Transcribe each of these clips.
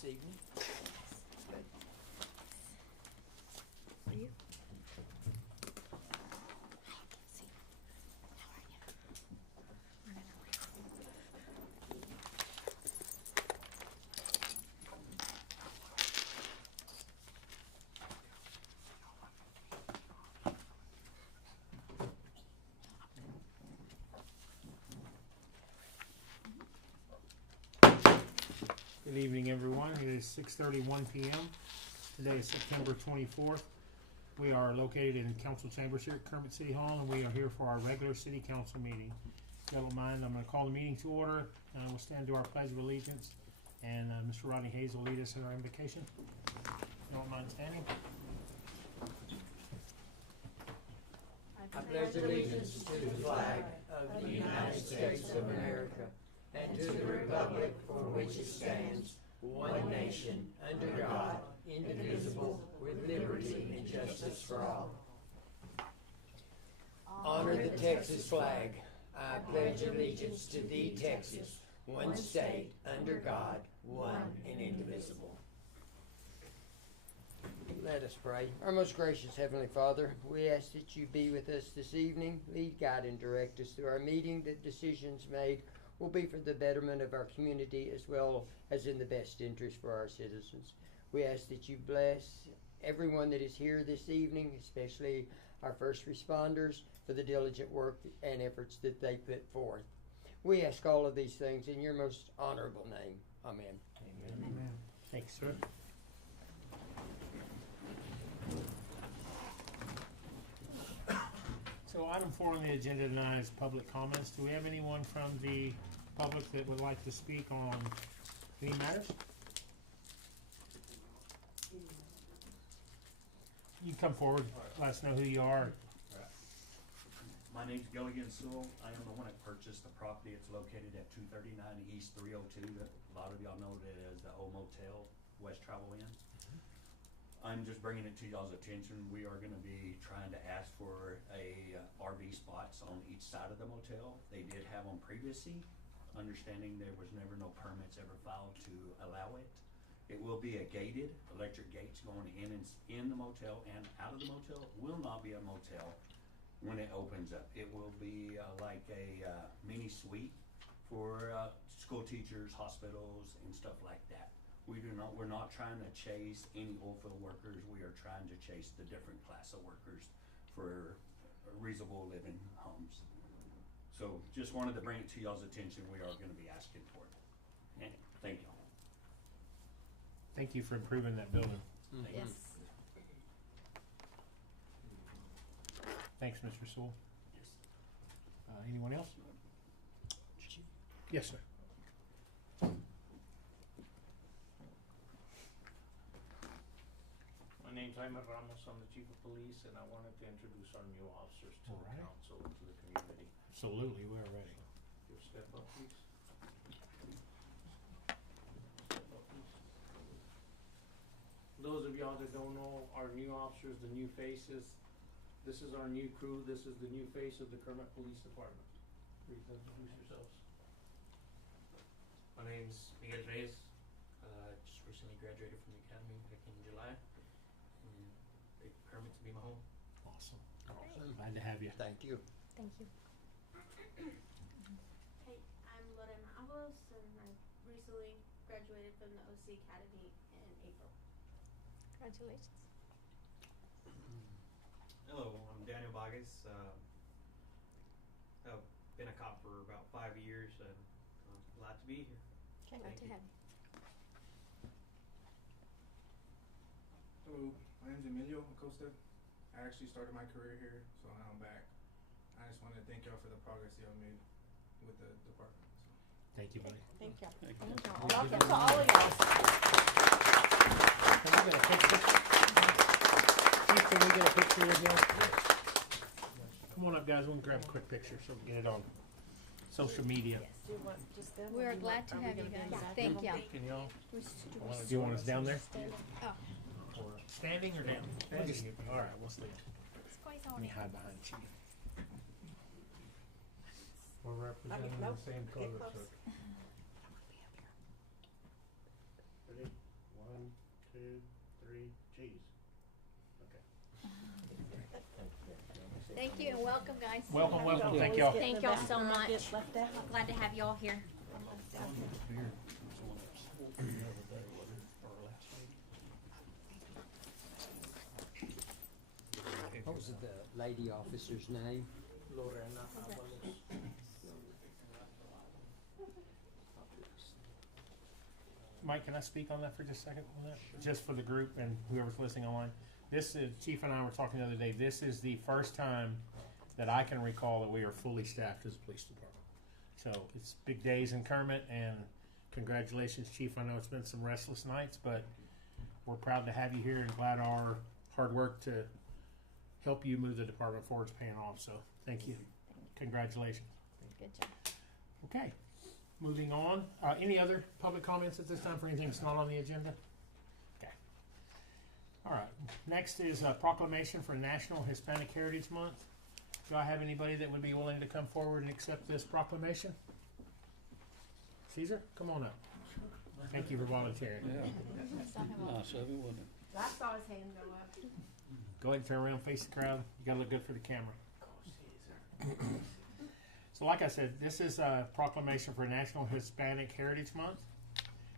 this evening? Are you? Good evening, everyone. It is 6:31 p.m. Today is September 24th. We are located in council chambers here at Kermit City Hall, and we are here for our regular city council meeting. If you don't mind, I'm going to call the meeting to order. We'll stand to our pledge of allegiance, and Mr. Rodney Hayes will lead us in our invocation. If you don't mind standing. I pledge allegiance to the flag of the United States of America and to the republic for which it stands, one nation, under God, indivisible, with liberty and justice for all. Honor the Texas flag. I pledge allegiance to thee, Texas, one state, under God, one and indivisible. Let us pray. Our most gracious Heavenly Father, we ask that you be with us this evening, lead, guide, and direct us through our meeting, that decisions made will be for the betterment of our community as well as in the best interest for our citizens. We ask that you bless everyone that is here this evening, especially our first responders, for the diligent work and efforts that they put forth. We ask all of these things in your most honorable name. Amen. Amen. Amen. Thanks, sir. So item 4 on the agenda tonight is public comments. Do we have anyone from the public that would like to speak on any matters? You come forward, let us know who you are. My name's Gilligan Sewell. I am the one that purchased the property. It's located at 239 East 302. A lot of y'all know that as the old motel, West Travel Inn. I'm just bringing it to y'all's attention. We are going to be trying to ask for a RV spots on each side of the motel. They did have them previously, understanding there was never no permits ever filed to allow it. It will be a gated, electric gates going in and in the motel and out of the motel. It will not be a motel when it opens up. It will be like a mini suite for school teachers, hospitals, and stuff like that. We're not trying to chase any oil field workers. We are trying to chase the different class of workers for reasonable living homes. So just wanted to bring it to y'all's attention. We are going to be asking for it. And thank y'all. Thank you for improving that building. Yes. Thanks, Mr. Sewell. Yes. Anyone else? Yes, sir. My name's Jaime Ramos. I'm the chief of police, and I wanted to introduce our new officers to All the right. council, to the community. Absolutely, we are ready. Your step up, please. Step up, please. Those of y'all that don't know, our new officers, the new faces, this is our new crew. This is the new face of the Kermit Police Department. Please introduce yourselves. My name's Miguel Reyes. Just recently graduated from the academy back in July, and they permit to be my home. Awesome. Awesome. Glad to have you. Thank you. Thank you. Hey, I'm Lorena Avalos, and I recently graduated from the OC Academy in April. Congratulations. Hello, I'm Daniel Vargas. I've been a cop for about 5 years, and I'm glad to be here. Okay, glad to Thank you. have you. Hello, my name's Emilio Acosta. I actually started my career here, so now I'm back. I just want to thank y'all for the progress y'all made with the department. So. Thank you, buddy. Thank you. Thank Thank you. you. Welcome to all of y'all. Can we get a picture? Chief, can we get a picture with you? Come on up, guys. We'll grab a quick picture so we can get it on social media. We are glad to have you guys. Thank you. Can y'all? Do Do you want us down there? Oh, Or standing or down? Standing. All right, we'll stand. Let me hide behind Chief. We're representing the same color, so. Ready? 2, 3, cheese. Thank you and welcome, guys. Welcome, welcome. Thank y'all. Thank y'all so much. Glad to have y'all here. What was the lady officer's name? Lorena Avalos. Mike, can I speak on that for just a second? On that? Just for the group and whoever's listening online. This is, Chief and I were talking the other day, this is the first time that I can recall that we are fully staffed as a police department. So it's big days in Kermit, and congratulations, Chief. I know it's been some restless nights, but we're proud to have you here and glad our hard work to help you move the department forward is paying off. So thank you. Congratulations. Good job. Okay, moving on. Any other public comments at this time for anything that's not on the agenda? Okay. All right. Next is a proclamation for National Hispanic Heritage Month. Do I have anybody that would be willing to come forward and accept this proclamation? Caesar, come on up. Thank you for volunteering. I saw his hand go up. Go ahead and turn around, face the crowd. You gotta look good for the camera. So like I said, this is a proclamation for National Hispanic Heritage Month.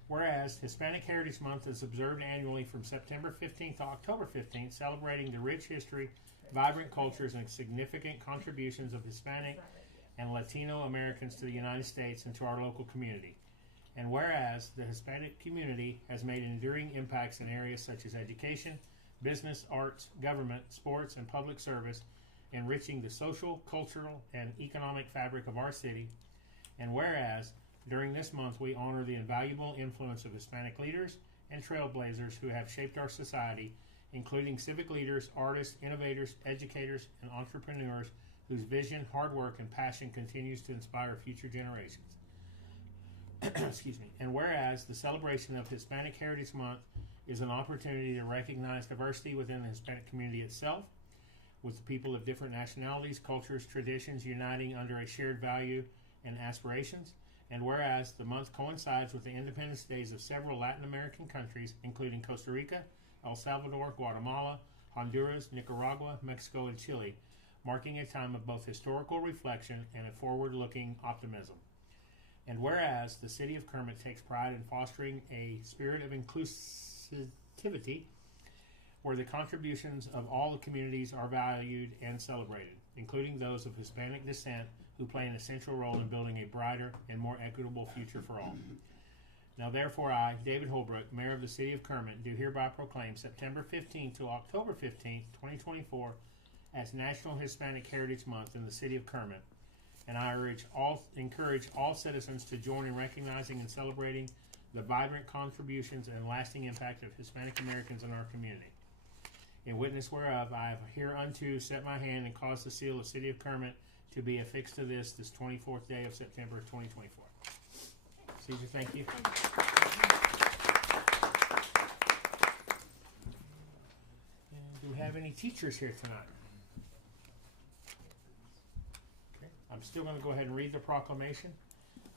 Whereas Hispanic Heritage Month is observed annually from September 15th to October 15th, celebrating the rich history, vibrant cultures, and significant contributions of Hispanic and Latino Americans to the United States and to our local community. And whereas the Hispanic community has made enduring impacts in areas such as education, business, arts, government, sports, and public service, enriching the social, cultural, and economic fabric of our city. And whereas during this month we honor the invaluable influence of Hispanic leaders and trailblazers who have shaped our society, including civic leaders, artists, innovators, educators, and entrepreneurs whose vision, hard work, and passion continues to inspire future generations. Excuse me. And whereas the celebration of Hispanic Heritage Month is an opportunity to recognize diversity within the Hispanic community itself, with the people of different nationalities, cultures, traditions uniting under a shared value and aspirations. And whereas the month coincides with the independence days of several Latin American countries, including Costa Rica, El Salvador, Guatemala, Honduras, Nicaragua, Mexico, and Chile, marking a time of both historical reflection and a forward-looking optimism. And whereas the city of Kermit takes pride in fostering a spirit of inclusivity where the contributions of all the communities are valued and celebrated, including those of Hispanic descent who play an essential role in building a brighter and more equitable future for all. Now therefore I, David Holbrook, Mayor of the City of Kermit, do hereby proclaim September 15th to October 15th, 2024 as National Hispanic Heritage Month in the City of Kermit. And I encourage all citizens to join in recognizing and celebrating the vibrant contributions and lasting impact of Hispanic Americans in our community. In witness whereof, I have hereunto set my hand and caused the seal of City of Kermit to be affixed to this 24th day of September 2024. Caesar, thank you. And do we have any teachers here tonight? Okay. I'm still going to go ahead and read the proclamation,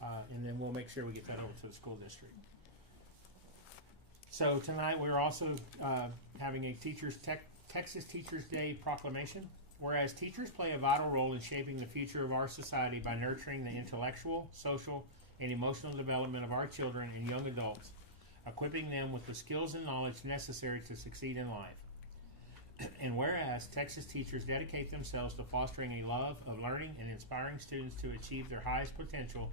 and then we'll make sure we get that over to the school district. So tonight we're also having a Texas Teachers Day proclamation. Whereas teachers play a vital role in shaping the future of our society by nurturing the intellectual, social, and emotional development of our children and young adults, equipping them with the skills and knowledge necessary to succeed in life. And whereas Texas teachers dedicate themselves to fostering a love of learning and inspiring students to achieve their highest potential,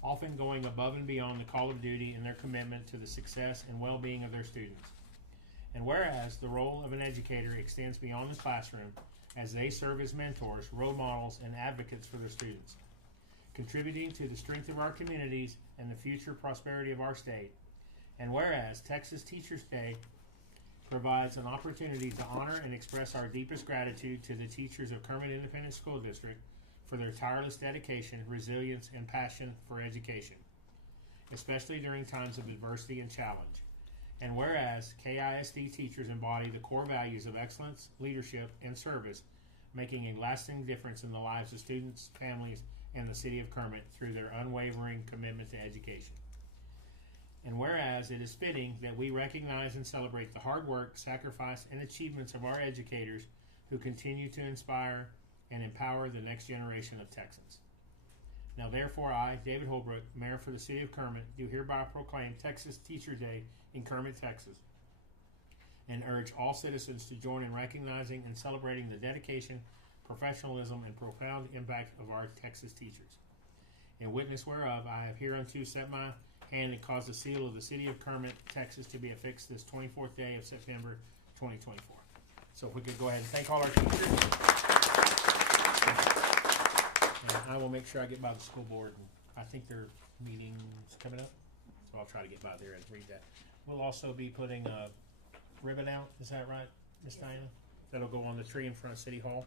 often going above and beyond the call of duty in their commitment to the success and well-being of their students. And whereas the role of an educator extends beyond the classroom, as they serve as mentors, role models, and advocates for their students, contributing to the strength of our communities and the future prosperity of our state. And whereas Texas Teachers Day provides an opportunity to honor and express our deepest gratitude to the teachers of Kermit Independent School District for their tireless dedication, resilience, and passion for education, especially during times of adversity and challenge. And whereas KISD teachers embody the core values of excellence, leadership, and service, making a lasting difference in the lives of students, families, and the city of Kermit through their unwavering commitment to education. And whereas it is fitting that we recognize and celebrate the hard work, sacrifice, and achievements of our educators who continue to inspire and empower the next generation of Texans. Now therefore I, David Holbrook, Mayor for the City of Kermit, do hereby proclaim Texas Teacher Day in Kermit, Texas, and urge all citizens to join in recognizing and celebrating the dedication, professionalism, and profound impact of our Texas teachers. In witness whereof, I have hereunto set my hand and caused the seal of the City of Kermit, Texas to be affixed this 24th day of September 2024. So if we could go ahead and thank all our teachers. And I will make sure I get by the school board. I think their meeting's coming up, so I'll try to get by there and read that. We'll also be putting a ribbon out, is that right, Miss Diana? That'll go on the tree in front of City Hall.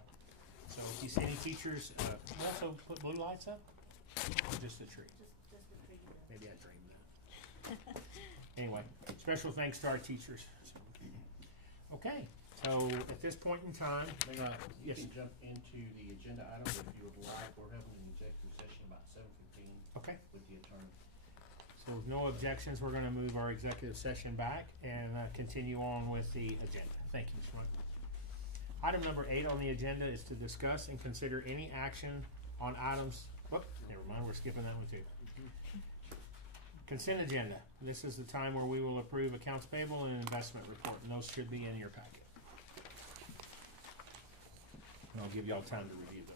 So if you see any teachers, we'll also put blue lights up, or just the tree? Just the tree. Maybe I dreamed that. Anyway, special thanks to our teachers. Okay, so at this point in time, Mayor, you yes, can jump into the agenda item if you would like. We're having an executive session about 7:15 okay. with the attorney. So with no objections, we're gonna move our executive session back and continue on with the agenda. Thank you, Mr. Mike. Item number 8 on the agenda is to discuss and consider any action on items, whoop, never mind, we're skipping that one too. Consent agenda. This is the time where we will approve accounts payable and investment report, and those should be in your packet. And I'll give y'all time to review those.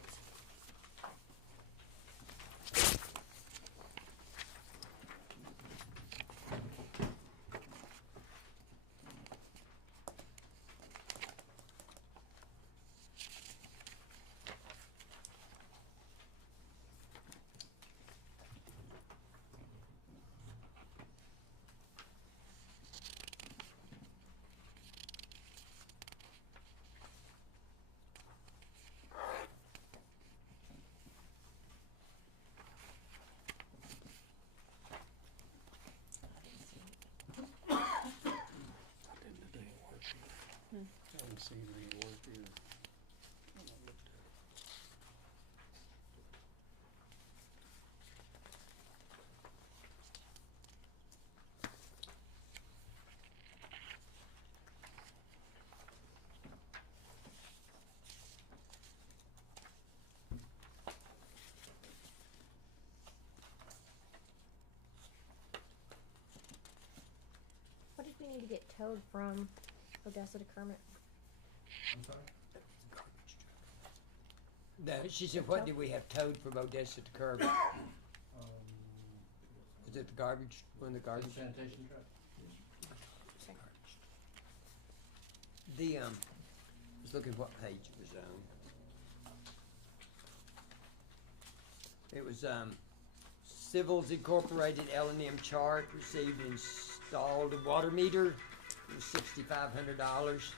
What did we need to get towed from Odessa to Kermit? I'm sorry? She said, what did we have towed from Odessa to Kermit? Is it the garbage, one of the garbage? Sanitation truck? The, let's look at what page it was on. It was, Civils Incorporated L&M chart received installed water meter. It was $6,500.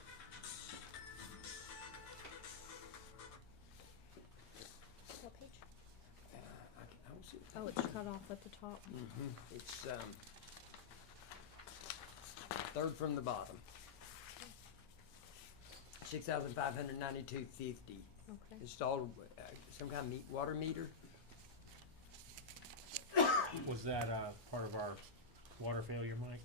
What page? I don't see it. Oh, it's cut off at the top. It's, third from the bottom. $6,592.50. Okay. Installed some kind of water meter. Was that part of our water failure, Mike?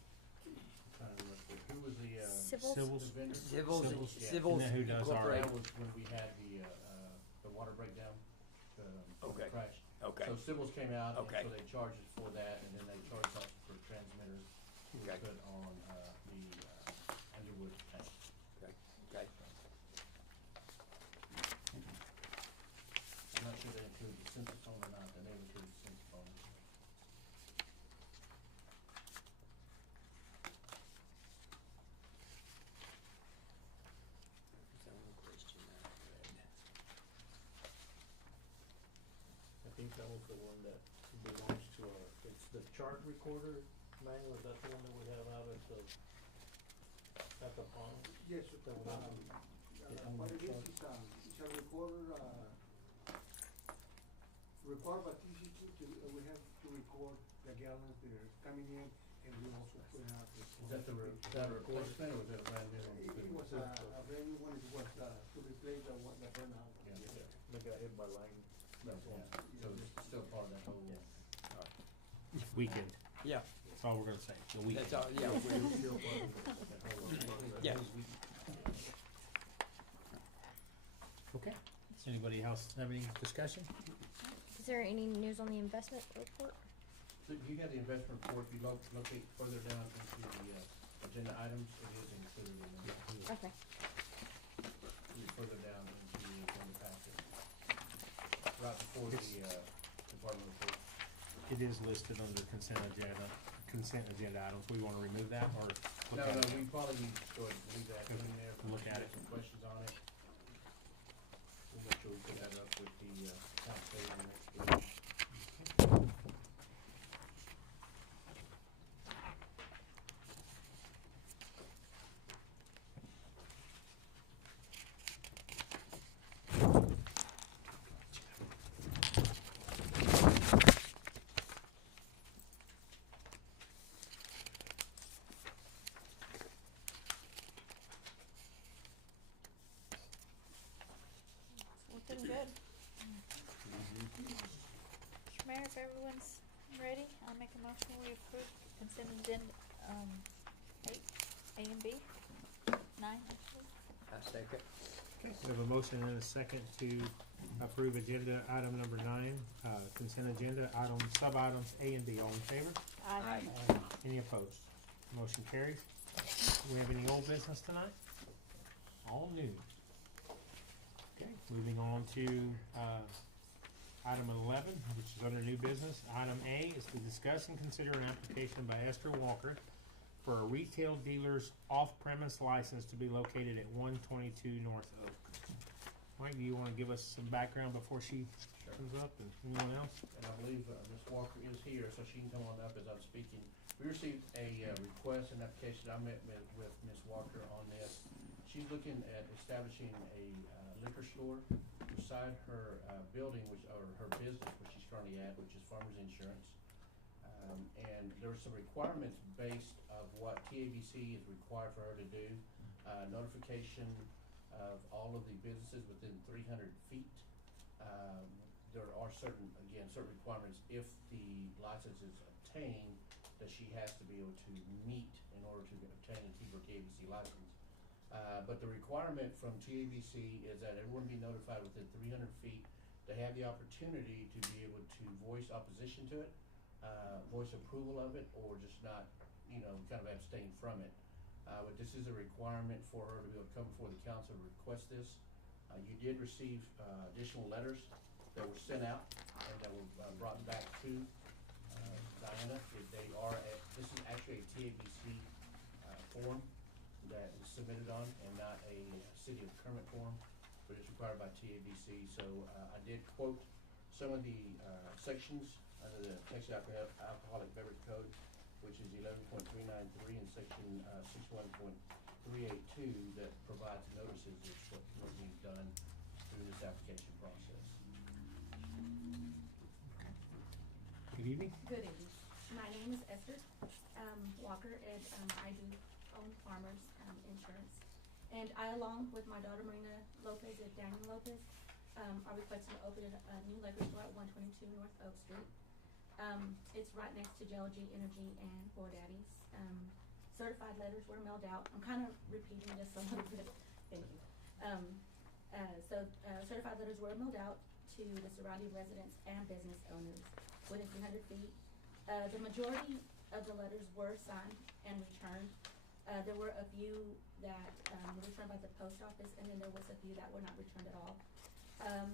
Trying to look there. Who was the, Civils? Civils? the vendor? Civils, Civils, yeah. Civils And then who does our- Incorporated. That was when we had the water breakdown, the Okay. crash. Okay. So Civils came out, and Okay. so they charged us for that, and then they charged us for transmitters to Okay. put on the Underwood tank. Okay. Okay. I'm not sure they included the census phone or not, they may have included the census phone. That's the only question I read. I think that was the one that belongs to our, it's the chart recorder manual, is that the one that we have out at the pond? Yes, That we have what it is, it's a recorder, required by TCT we have to record the gallons that are coming in, and we also put out the. Is that the replacement, or was that a brand new one? It was a very new one, it was, to replace the one that went out. Yeah. They got hit by lightning. Yeah, so it's still part of that whole. Weekend. Yeah. That's all we're gonna say, the weekend. That's all, yeah, yeah. Okay, anybody else have any discussion? Is there any news on the investment report? So you got the investment report, if you locate further down into the, agenda items, it is included in there. Okay. Further down into the agenda packet. Right before the, department report. It is listed under consent agenda items. We wanna remove that or look No, at no, it? we probably need to go ahead and leave that in there. Look at it. Some questions on it. We'll make sure we put that up with the, tax payable next week. Looking good. Mr. Mayor, if everyone's ready, I'll make a motion, we approve consent agenda, 8, A and B, 9 actually. I second. Okay, we have a motion and a second to approve agenda item number 9, consent agenda, sub-items A and B. All in favor? Aye. Any opposed? Motion carries. Do we have any old business tonight? All new. Okay, moving on to, item 11, which is under new business. Item A is to discuss and consider an application by Esther Walker for a retail dealer's off-premise license to be located at 122 North Oak. Mike, do you wanna give us some background before she Sure. comes up, and anyone else? And I believe Ms. Walker is here, so she can come on up as I'm speaking. We received a request and application. I met with Ms. Walker on this. She's looking at establishing a liquor store beside her building, or her business, which she's currently at, which is Farmers Insurance. And there are some requirements based of what TABC is required for her to do. Notification of all of the businesses within 300 feet. There are certain requirements if the license is obtained that she has to be able to meet in order to obtain and keep her TABC license. But the requirement from TABC is that everyone be notified within 300 feet to have the opportunity to be able to voice opposition to it, voice approval of it, or just not, kind of abstain from it. But this is a requirement for her to be able to come before the council to request this. You did receive additional letters that were sent out and that were brought back to Diana. This is actually a TABC form that is submitted on and not a City of Kermit form, but it's required by TABC. So I did quote some of the sections under the Texas Alcoholic Beverage Code, which is 11.393 and section 61.382 that provides notices of what needs done through this application process. Good evening. Good evening. My name is Esther Walker, and I do own Farmers Insurance. And I, along with my daughter Marina Lopez and Daniel Lopez, are requesting to open a new liquor store at 122 North Oak Street. It's right next to Jello G Energy and Four Daddies. Certified letters were mailed out. I'm kind of repeating this a little bit. Thank you. Certified letters were mailed out to the surrounding residents and business owners within 300 feet. The majority of the letters were signed and returned. There were a few that were returned by the post office, and then there was a few that were not returned at all.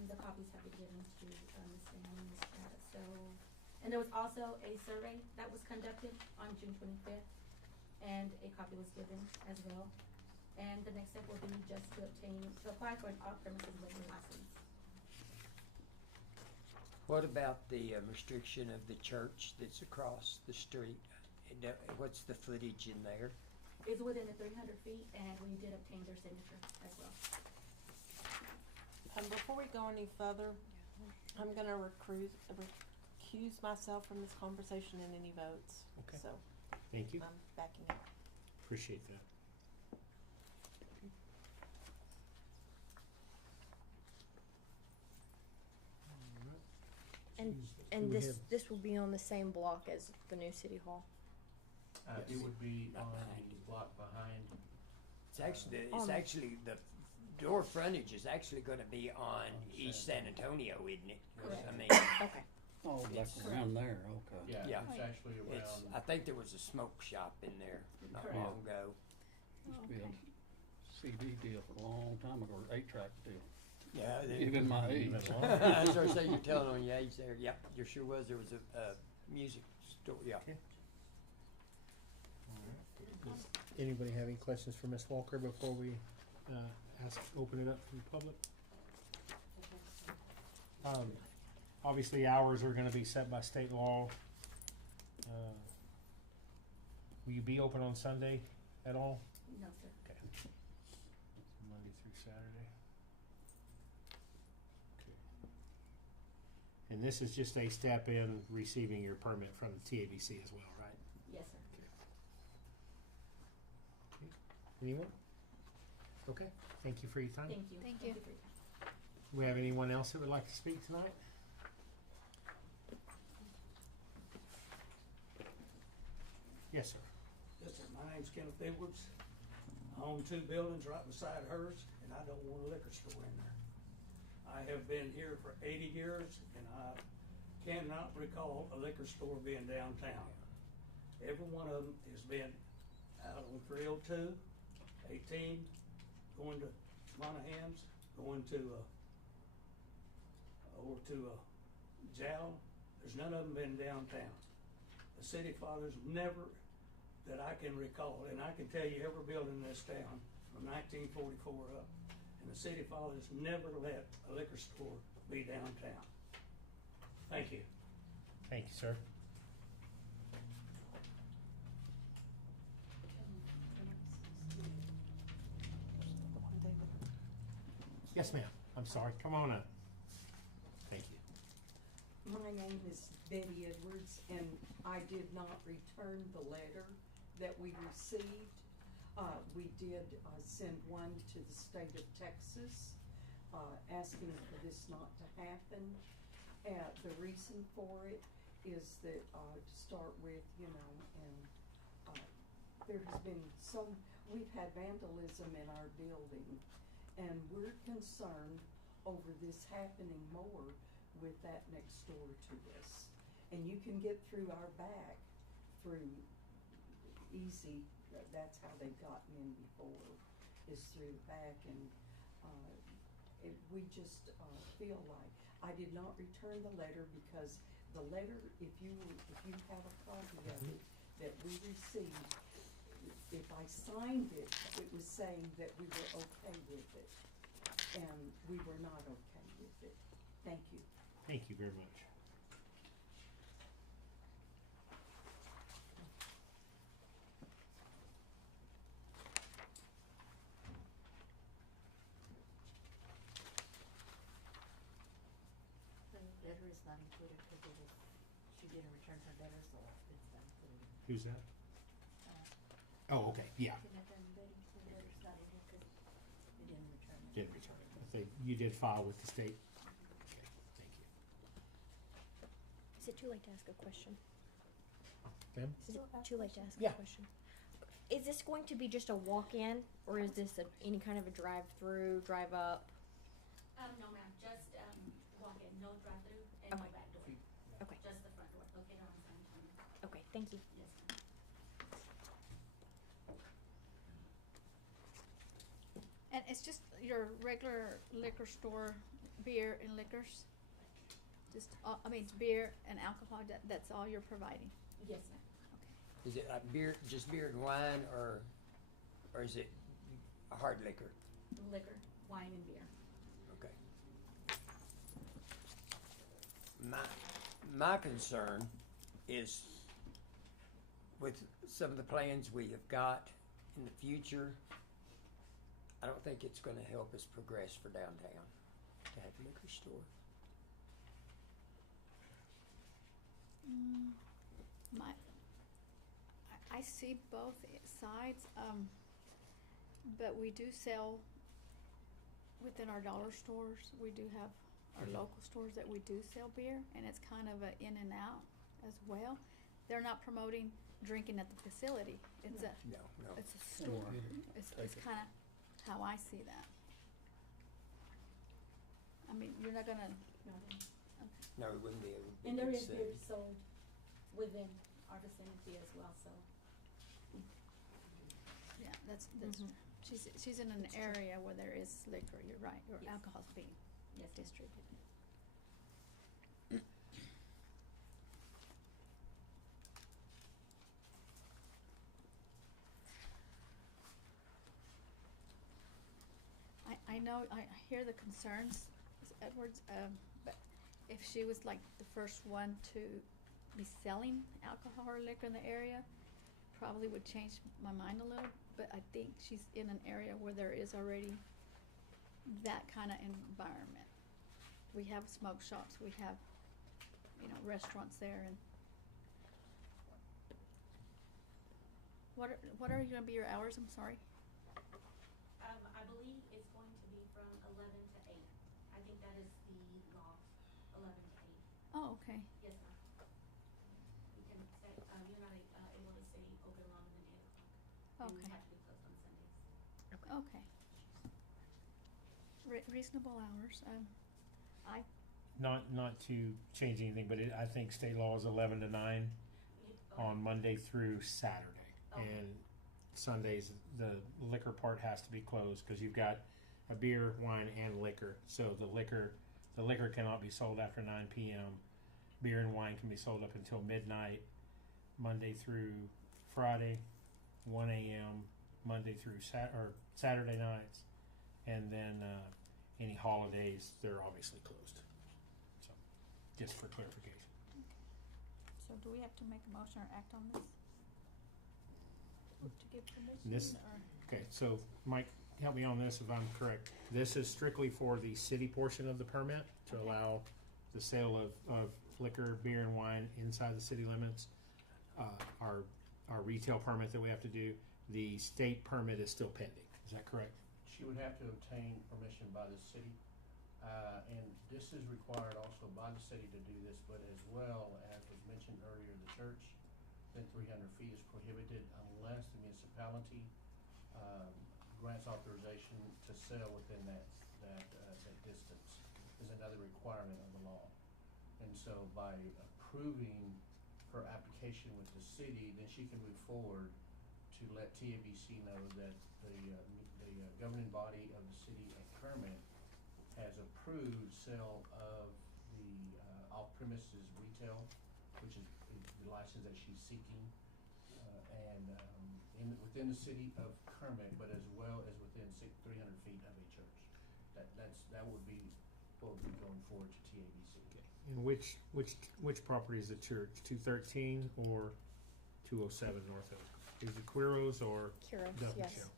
The copies have been given to Ms. Daniels. And there was also a survey that was conducted on June 25th, and a copy was given as well. And the next step will be just to apply for an off-premises liquor license. What about the restriction of the church that's across the street? What's the footage in there? It's within the 300 feet, and we did obtain their signature as well. Before we go any further, I'm gonna recuse myself from this conversation and any votes. Okay. So, Thank you. I'm backing up. Appreciate that. And Do we this will be on the same block as the new city hall. It would be on the block behind. It's actually, the door frontage is actually gonna be on East San Antonio, isn't it? 'Cause, I mean, Okay. Oh, back It's- around there, okay. Yeah, Yeah. it's actually it's, around. I think there was a smoke shop in there not Correct. long ago. Used to be a CD deal a long time ago, or 8-track deal. Yeah. Even my age. That's what I say, you're telling on your age there. Yep, there sure was. There was a music store, yeah. Okay. Does anybody have any questions for Ms. Walker before we open it up to the public? Obviously, hours are going to be set by state law. Will you be open on Sunday at all? No, sir. Okay. Monday through Saturday. Okay. And this is just a step in receiving your permit from the TABC as well, right? Yes, sir. Anyone? Okay, thank you for your time. Thank you. Thank for you. your time. We have anyone else that would like to speak tonight? Yes, sir. Yes, sir. My name's Kenneth Edwards. I own 2 buildings right beside hers, and I don't want a liquor store in there. I have been here for 80 years, and I cannot recall a liquor store being downtown. Every one of them has been out on 302, 18, going to Monahan's, going to, over to, Jowl. There's none of them been downtown. The city fathers never, that I can recall, and I can tell you every building in this town from 1944 up, and the city fathers never let a liquor store be downtown. Thank you. Thank you, sir. Yes, ma'am. I'm sorry. Come on up. Thank you. My name is Betty Edwards, and I did not return the letter that we received. We did send one to the state of Texas, asking for this not to happen. The reason for it is that, to start with, you know, and there has been we've had vandalism in our building, and we're concerned over this happening more with that next door to us. And you can get through our back through easy, that's how they've gotten in before, is through the back. And we just feel like, I did not return the letter because the letter, if you have a copy of it that we received, if I signed it, it was saying that we were okay with it, and we were not okay with it. Thank you. Thank you very much. The letter is not included because she didn't return her letter, so it's not included. Who's that? Oh, okay. Yeah. Kenneth and Betty, the letter's not in here because they didn't return it. Did return it. I think you did file with the state. Okay. Thank you. Is it too late to ask a question? Ma'am? Is it too late to ask Yeah. a question? Is this going to be just a walk-in, or is this any kind of a drive-through, drive-up? No, ma'am, just, walk in, no drive-through and no Okay. back door. Okay. Just the front door, located on San Antonio. Okay, thank you. Yes, ma'am. And it's just your regular liquor store, beer and liquors? Just, beer and alcohol, that's all you're providing? Yes, ma'am. Is it beer, just beer and wine, or is it hard liquor? Liquor, wine and beer. Okay. My concern is with some of the plans we have got in the future, I don't think it's gonna help us progress for downtown to have a liquor store. I see both sides, but we do sell within our dollar stores. We do have our local stores that we do sell beer, and it's kind of a in and out as well. They're not promoting drinking at the facility. It's a, No, no. it's a store. It's Take it. kinda how I see that. I mean, you're not gonna, No, it wouldn't be a big And there is city. beer sold within our vicinity as well, so. yeah, that's, she's in an area where there is liquor, you're right, or Yes. alcohol's being Yes, ma'am. distributed. I know, I hear the concerns, Ms. Edwards, but if she was like the first one to be selling alcohol or liquor in the area, probably would change my mind a little, but I think she's in an area where there is already that kind of environment. We have smoke shops, we have, you know, restaurants there, and what are gonna be your hours, I'm sorry? I believe it's going to be from 11 to 8. I think that is the law, 11 to 8. Oh, okay. Yes, ma'am. You can say, you're not able to stay open longer than 8 o'clock. And you Okay. have to be closed on Sundays. Okay. Reasonable hours, Not to change anything, but I think state law is 11 to 9 on Monday through Saturday. And Sundays, the liquor part has to be closed because you've got a beer, wine, and liquor. So the liquor cannot be sold after 9 p.m. Beer and wine can be sold up until midnight, Monday through Friday, 1 a.m. Monday through Saturday nights, and then any holidays they're obviously closed. So, just for clarification. so do we have to make a motion or act on this? To give permission, This- or? Okay, so Mike, help me on this if I'm correct. This is strictly for the city portion of the permit to Okay. allow the sale of liquor, beer, and wine inside the city limits. Our retail permit that we have to do, the state permit is still pending. Is that correct? She would have to obtain permission by the city, and this is required also by the city to do this, but as well as was mentioned earlier, the church, then 300 feet is prohibited unless the municipality, grants authorization to sell within that distance, is another requirement of the law. And so by approving her application with the city, then she can move forward to let TABC know that the governing body of the city of Kermit has approved sale of the off-premises retail, which is the license that she's seeking, and within the city of Kermit, but as well as within 300 feet of a church. That would be what would be going forward to TABC. And which property is the church? 213 or 207 North Oak? Is it Quiros or Quiros, Double yes. Shell?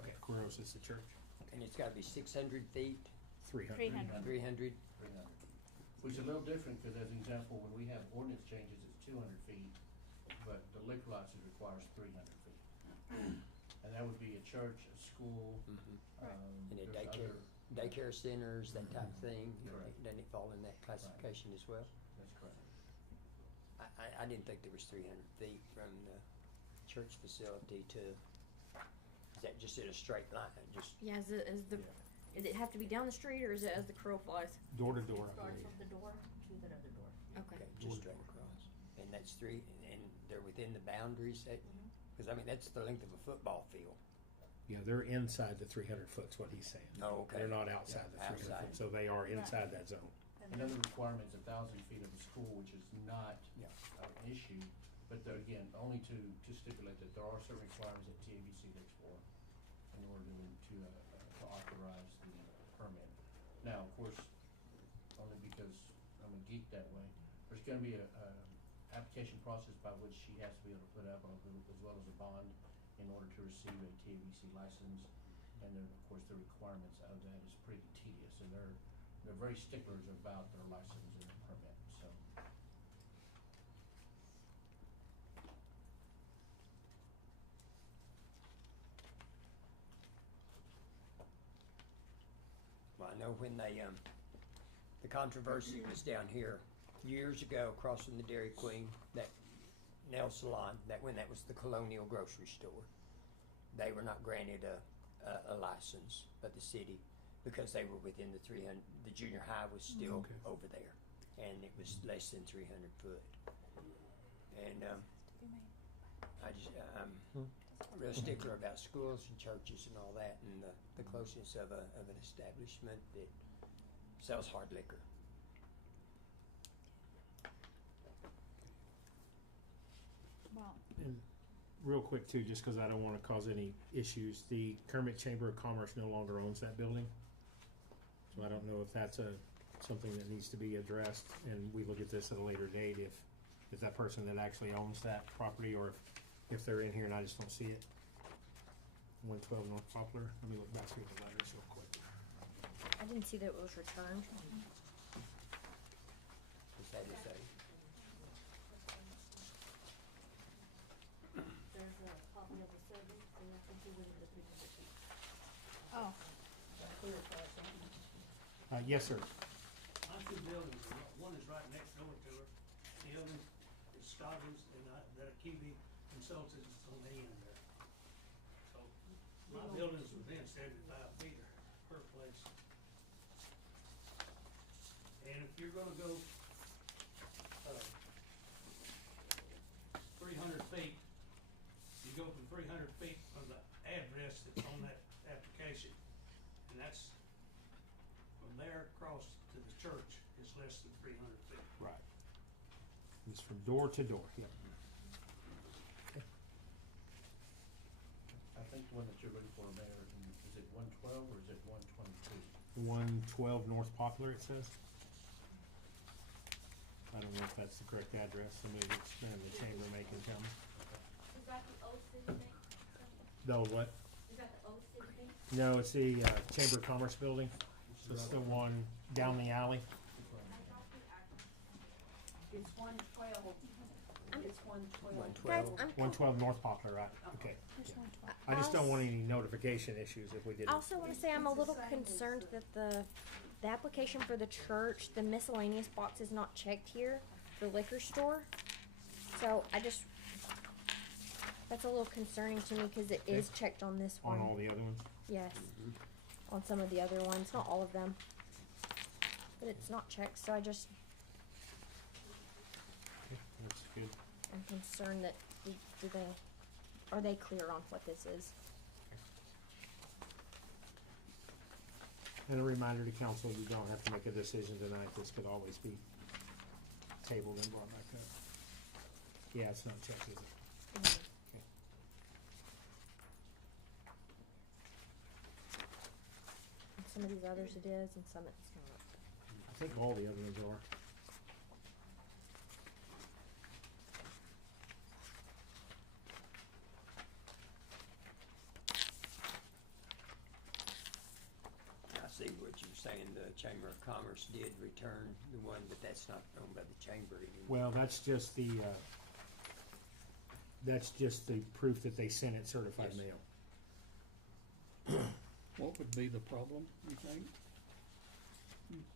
Okay, Quiros is the church. And it's gotta be 600 feet, 300. 300. 300. 300. Which is a little different, because as an example, when we have ordinance changes, it's 200 feet, but the liquor license requires 300 feet. And that would be a church, a school, And a there's daycare centers, that type of thing. Correct. Doesn't it fall in that classification as well? That's correct. I didn't think there was 300 feet from the church facility to, is that just at a straight line? Just Yeah, is it have to be down the street, or is it as the crow flies? Door to door, I Starts believe. from the door to the other door. Okay. just straight across. And that's and they're within the boundaries that, because I mean, that's the length of a football field. Yeah, they're inside the 300 foot's what he's saying. Oh, okay. They're not outside the 300 Outside. foot, so they are inside that zone. Another requirement is 1,000 feet of the school, which is not Yeah. an issue, but again, only to stipulate that there are certain requirements that TABC looks for in order to authorize the permit. Now, of course, only because I'm a geek that way, there's gonna be a application process by which she has to be able to put up as well as a bond in order to receive a TABC license. And then, of course, the requirements of that is pretty tedious, and they're very sticklers about their license and their permit, so. Well, I know when they, the controversy was down here years ago across from the Dairy Queen, that nail salon, that when that was the Colonial Grocery Store. They were not granted a license by the city because they were within the 300, the junior high was still Okay. over there, and it was less than 300 foot. And I just, I'm a real stickler about schools and churches and all that, and the closeness of an establishment that sells hard liquor. Well, And real quick too, just because I don't want to cause any issues, the Kermit Chamber of Commerce no longer owns that building. So I don't know if that's something that needs to be addressed, and we look at this at a later date if that person that actually owns that property, or if they're in here and I just don't see it. 112 North Poplar. Let me look back through the letters real quick. I didn't see that it was returned. Is that to say? There's a copy of the survey, and I think you would have the 300 feet. oh, Clarify something. Yes, sir. My two buildings, one is right next door to her, the other is Scoggins, and that Kiwi Consultants on the end there. So, my building's within 75 feet of her place. And if you're gonna go, 300 feet, you go from 300 feet from the address that's on that application, and that's from there across to the church is less than 300 feet. Right. It's from door to door. Yep. I think the one that you're looking for, Mayor, is it 112 or is it 122? 112 North Poplar, it says. I don't know if that's the correct address, so maybe it's the chamber making tell me. Is that the old city bank? The what? Is that the old city bank? No, it's the Chamber of Commerce building. So it's the one down the alley. It's 112, it's 112. 112. Guys, I'm 112 North Poplar, right? Okay. there's 112. I just don't want any notification issues if we didn't. I also want to say I'm a little concerned that the application for the church, the miscellaneous box is not checked here, the liquor store. So that's a little concerning to me because it is checked on this one. On all the other ones? Yes, on some of the other ones, not all of them. But it's not checked, so That's good. I'm concerned that are they clear on what this is? And a reminder to council, you don't have to make a decision tonight. This could always be tabled and brought back up. Yeah, it's not checked, is it? Okay. And some of these others it is, and some it's not. I think all the other ones are. I see what you're saying, the Chamber of Commerce did return the one, but that's not owned by the chamber anymore. Well, that's just the proof that they sent it certified Yes. mail. What would be the problem, you think?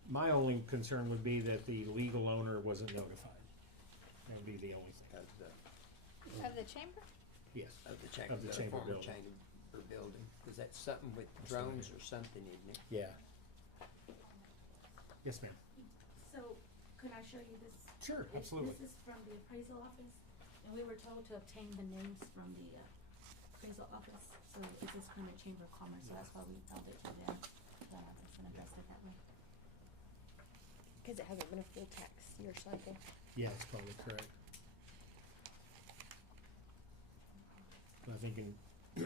My only concern would be that the legal owner wasn't notified. That would be the only thing. Of the chamber? Yes. Of the chamber, Of the the chamber former building. chamber building, cause that's something with drones or something, isn't it? Yeah. Yes, ma'am. So, can I show you this? Sure, absolutely. This is from the appraisal office, and we were told to obtain the names from the appraisal office. So it is from the Chamber of Commerce, so that's why we held it to them, it's an invested that way. Because it hasn't been a full tax year cycle. Yeah, that's probably correct. I think I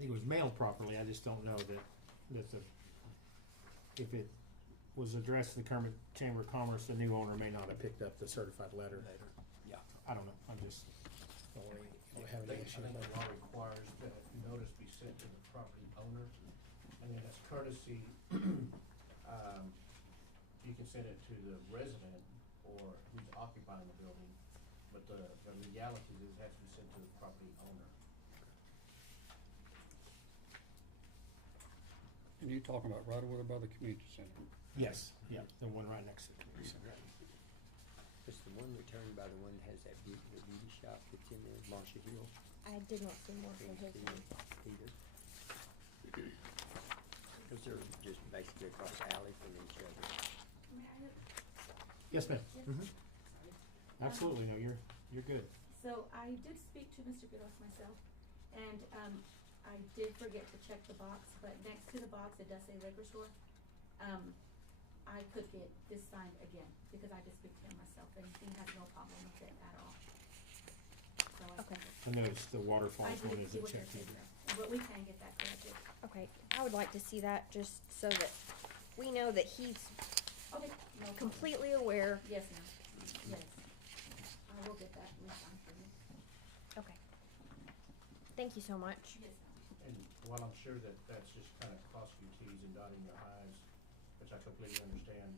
think it was mailed properly. I just don't know that if it was addressed to the Kermit Chamber of Commerce, the new owner may not have picked up the certified letter. Later, yeah. I don't know. I'm just don't have any I issue think with the that. law requires that notice be sent to the property owner, and then as courtesy, you can send it to the resident or who's occupying the building, but the legality is it has to be sent to the property owner. And you talking about right over there by the community center? Yes, yeah, the one right next to the community center. It's the one returned by the one that has that the beauty shop that's in there, Marcia Hill. I did not see more for his one. Peter. Cause they're just basically across the alley from each other. Yes, ma'am. Mm-hmm. Absolutely, no, you're good. So I did speak to Mr. Goodos myself, and, I did forget to check the box, but next to the box, it does say liquor store. I could get this signed again, because I did speak to him myself, and he has no problem with it at all. So I Okay. think I noticed the waterfalls I one did see isn't what they're checked saying either. there, but we can get that corrected. Okay, I would like to see that just so that we know that he's Okay, no problem. completely aware. Yes, ma'am, yes. I will get that re-signed for you. Okay. Thank you so much. Yes, ma'am. And while I'm sure that that's just kind of crossing your T's and dotting your I's, which I completely understand,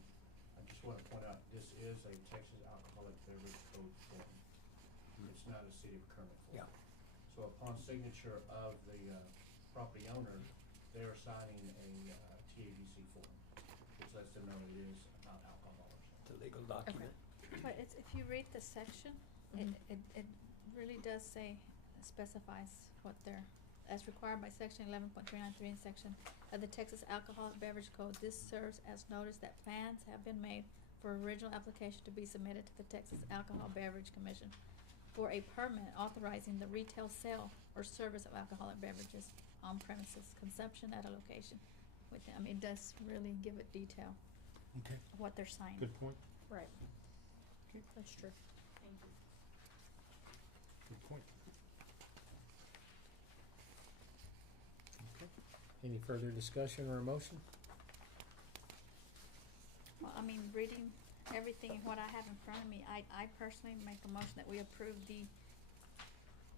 I just want to point out, this is a Texas Alcoholic Beverage Code form. It's not a City of Kermit form. Yeah. So upon signature of the property owner, they're signing a TABC form, which lets them know it is about alcohol or something. It's a legal document. But it's, if you read the section, it really does say, specifies what they're, as required by section 11.393 and section of the Texas Alcoholic Beverage Code, this serves as notice that plans have been made for original application to be submitted to the Texas Alcohol Beverage Commission for a permit authorizing the retail sale or service of alcoholic beverages on premises, consumption at a location. I mean, it does really give it detail Okay. of what they're signing. Good point. Right. That's true. Thank you. Good point. Okay. Any further discussion or a motion? Well, I mean, reading everything, what I have in front of me, I personally make a motion that we approve the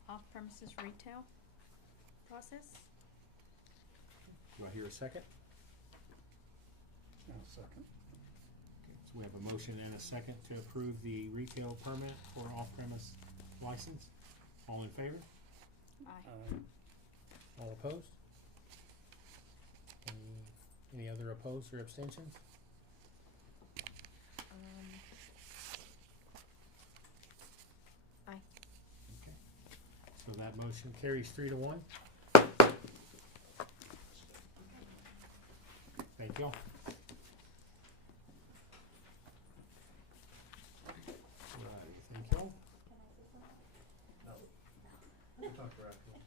off-premises retail process. Do I hear a second? I'll second. Okay, so we have a motion and a second to approve the retail permit for off-premise license. All in favor? Aye. All opposed? Any other opposed or abstentions? Aye. Okay. So that motion carries 3-1. Thank you all. Alright, thank you all. No. We'll talk to you afterwards.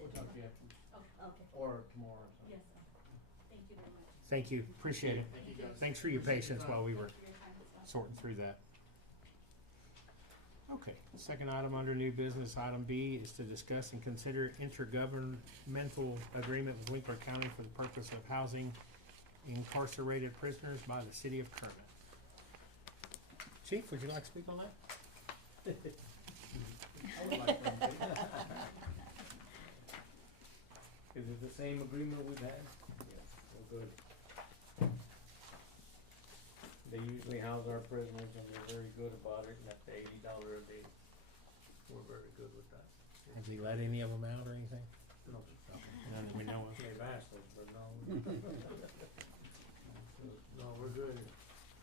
We'll talk to you afterwards. Oh, okay. Or tomorrow or something. Yes, sir. Thank you very much. Thank you, appreciate it. Thank you, guys. Thanks for your patience while we were Thank you for your time as well. sorting through that. Okay, second item under new business, item B, is to discuss and consider intergovernmental agreement with Winkler County for the purpose of housing incarcerated prisoners by the city of Kermit. Chief, would you like to speak on that? I would like to. Is it the same agreement we've had? Yes. Well, good. They usually house our prisoners and they're very good about it, and at the $80 a day, we're very good with that. Has he let any of them out or anything? No. None that we know of. They've asked us, but no. No, we're good.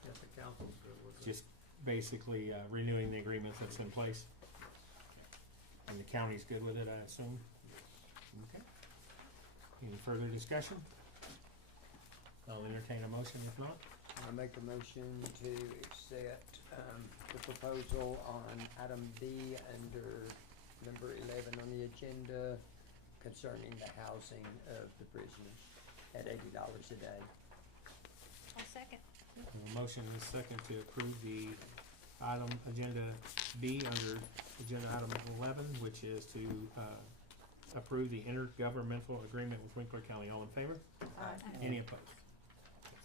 If the council's good, we're good. Just basically renewing the agreements that's in place. And the county's good with it, I assume? Okay. Any further discussion? I'll entertain a motion if not. I make a motion to accept, the proposal on item B under number 11 on the agenda concerning the housing of the prisoners at $80 a day. I'll second. A motion and a second to approve the item agenda B under agenda item 11, which is to approve the intergovernmental agreement with Winkler County. All in favor? Any opposed?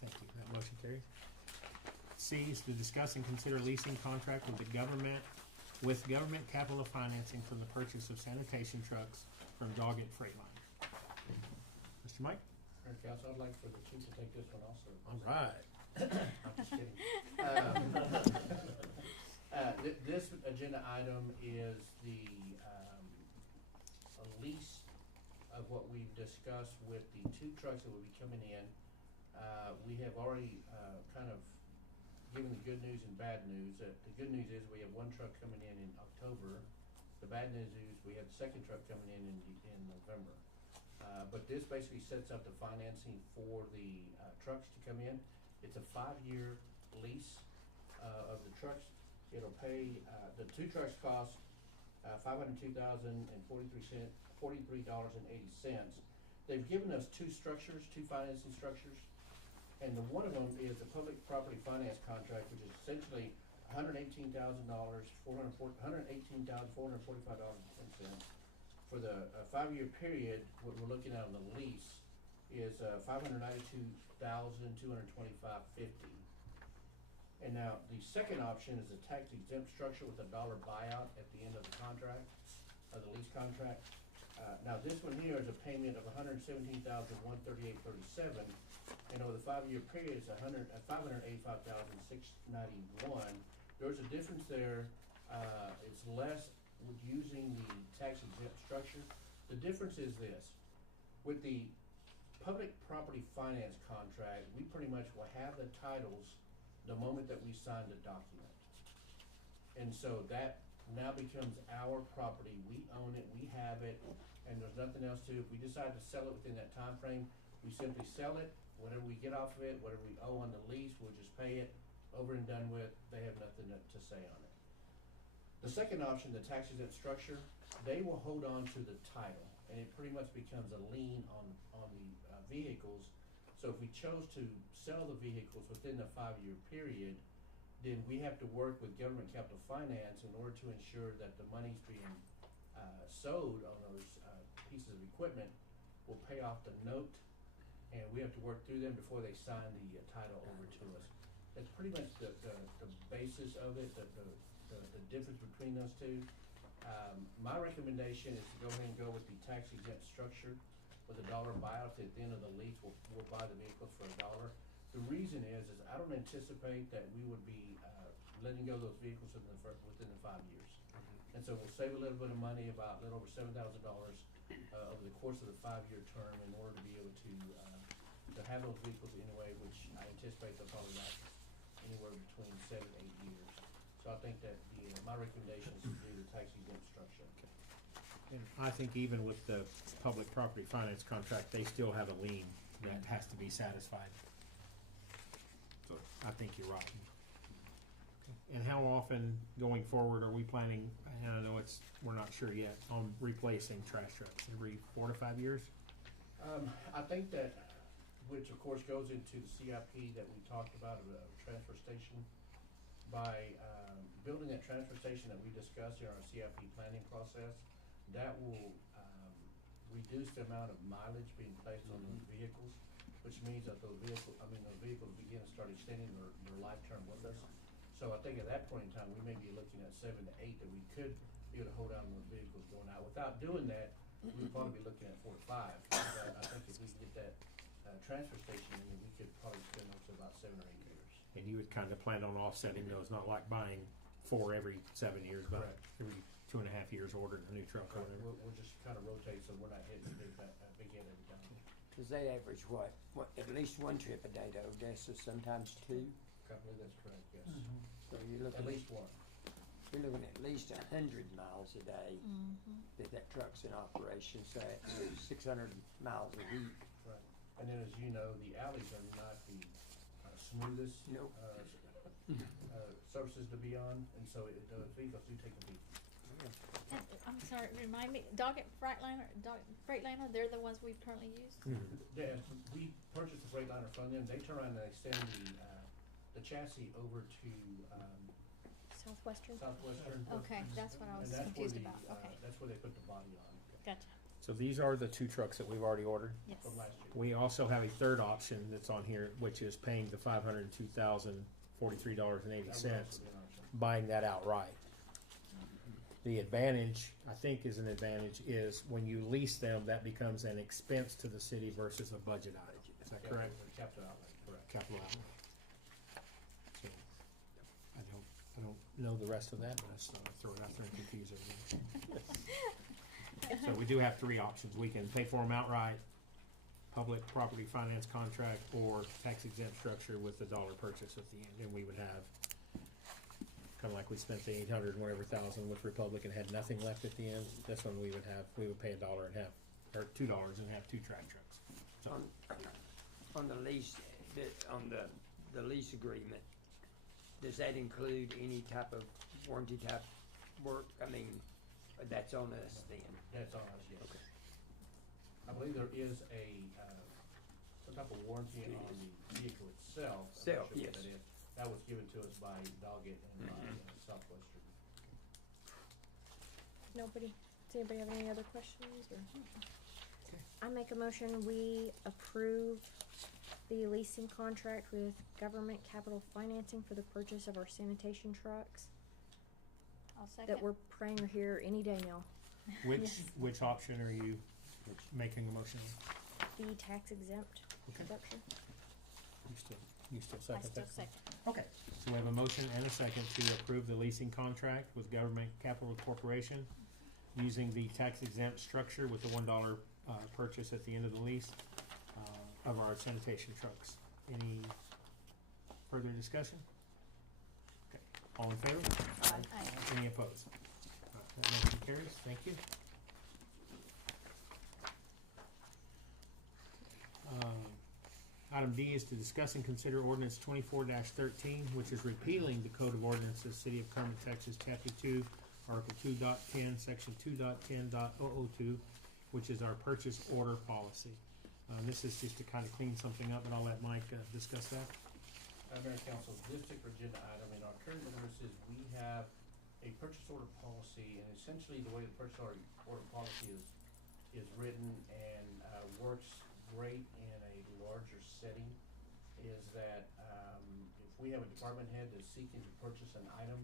Thank you. That motion carries. C is to discuss and consider leasing contract with the government capital financing for the purchase of sanitation trucks from Doggett Freight Line. Mr. Mike? Mayor and Council, I'd like for the chief to take this one also. All right. I'm just kidding. This agenda item is the a lease of what we've discussed with the two trucks that will be coming in. We have already, kind of given the good news and bad news. The good news is we have one truck coming in October. The bad news is we have the second truck coming in November. But this basically sets up the financing for the trucks to come in. It's a 5-year lease of the trucks. It'll pay, the two trucks cost $502,043.80. They've given us two structures, two financing structures, and the one of them is a public property finance contract, which is essentially $118,445.10 for the 5-year period. What we're looking at on the lease is $592,225.50. And now the second option is a tax exempt structure with a dollar buyout at the end of the contract, of the lease contract. Now this one here is a payment of $117,138.37, and over the 5-year period it's $585,691. There's a difference there. It's less with using the tax exempt structure. The difference is this: with the public property finance contract, we pretty much will have the titles the moment that we sign the document. And so that now becomes our property. We own it, we have it, and there's nothing else to it. If we decide to sell it within that time frame, we simply sell it. Whatever we get off of it, whatever we owe on the lease, we'll just pay it, over and done with. They have nothing to say on it. The second option, the tax exempt structure, they will hold on to the title, and it pretty much becomes a lien on the vehicles. So if we chose to sell the vehicles within the 5-year period, then we have to work with government capital finance in order to ensure that the money's being sold on those pieces of equipment will pay off the note, and we have to work through them before they sign the title over to us. That's pretty much the basis of it, the difference between those two. My recommendation is to go ahead and go with the tax exempt structure with a dollar buyout. At the end of the lease, we'll buy the vehicles for $1. The reason is I don't anticipate that we would be letting go of those vehicles within the 5 years. And so we'll save a little bit of money, about a little over $7,000 over the course of the 5-year term, in order to be able to have those vehicles anyway, which I anticipate they'll probably last anywhere between 7 to 8 years. So I think that my recommendation is to do the tax exempt structure. And I think even with the public property finance contract, they still have a lien that has to be satisfied. So I think you're right. And how often going forward are we planning, and I know we're not sure yet, on replacing trash trucks? Every 4 to 5 years? I think that, which of course goes into the CIP that we talked about, of a transfer station. By building that transfer station that we discussed in our CIP planning process, that will reduce the amount of mileage being placed on those vehicles, which means that those vehicles begin to start extending their life term with us. So I think at that point in time, we may be looking at 7 to 8 that we could be able to hold out on those vehicles going out. Without doing that, we'd probably be looking at 4 to 5. But I think if we get that transfer station, then we could probably spend those about 7 or 8 years. And you would kind of plan on offsetting those, not like buying 4 every 7 years, but Correct. every 2.5 years ordering a new truck or whatever. We'll just kind of rotate so we're not hitting a big hit every time. Cause they average what, at least one trip a day to Odessa, sometimes 2? I believe that's correct, yes. So you're looking At least one. You're looking at least 100 miles a day that truck's in operation, so that's 600 miles a week. Right. And then, as you know, the alleys are not the smoothest Nope. surfaces to be on, and so the vehicles do take a beat. And, I'm sorry, remind me, Doggett Freightliner, they're the ones we currently use? Yeah, we purchased the Freightliner from them. They turn around and extend the chassis over to Southwestern? Southwestern. Okay, that's what I was And that's where confused the, about, okay. That's where they put the body on Gotcha. So these are the 2 trucks that we've already ordered. Yes. from last year. We also have a third option that's on here, which is paying the $502,043.80, That would also be an option. buying that outright. The advantage, I think is when you lease them, that becomes an expense to the city versus a budget item. Is that correct? Capital outlay, correct. Capital outlay. So, I don't know the rest of that, but I just throw it out there and confuse everybody. So we do have three options. We can pay for them outright, public property finance contract, or tax exempt structure with the dollar purchase at the end. And we would have, kinda like we spent the 800 and whatever thousand with Republic and had nothing left at the end. That's when we would pay $1 and have, or $2 and have two track trucks. So, On the lease, on the lease agreement, does that include any type of warranty type work? I mean, that's on us then. That's on us, yes. Okay. I believe there is some type of warranty on the vehicle itself. I'm not sure what Yes. that is. That was given to us by Doggett and by Southwestern. Nobody, does anybody have any other questions or? I make a motion, we approve the leasing contract with Government Capital Financing for the purchase of our sanitation trucks I'll second. that we're praying are here any day now. which option are you making a motion on? The tax exempt Okay. structure. You still I second still that? second. Okay. So we have a motion and a second to approve the leasing contract with Government Capital Corporation using the tax exempt structure with the $1 purchase at the end of the lease of our sanitation trucks. Any further discussion? Okay. All in favor? Aye. Any opposed? That motion carries. Thank you. Item D is to discuss and consider ordinance 24-13, which is repealing the Code of Ordinances, City of Kermit, Texas, Chapter 2, Article 2.10, Section 2.10.002, which is our purchase order policy. This is just to kind of clean something up, and I'll let Mike discuss that. Mayor and Council, this particular agenda item in our current ordinances, we have a purchase order policy, and essentially the way the purchase order policy is written and works great in a larger setting is that if we have a department head that's seeking to purchase an item,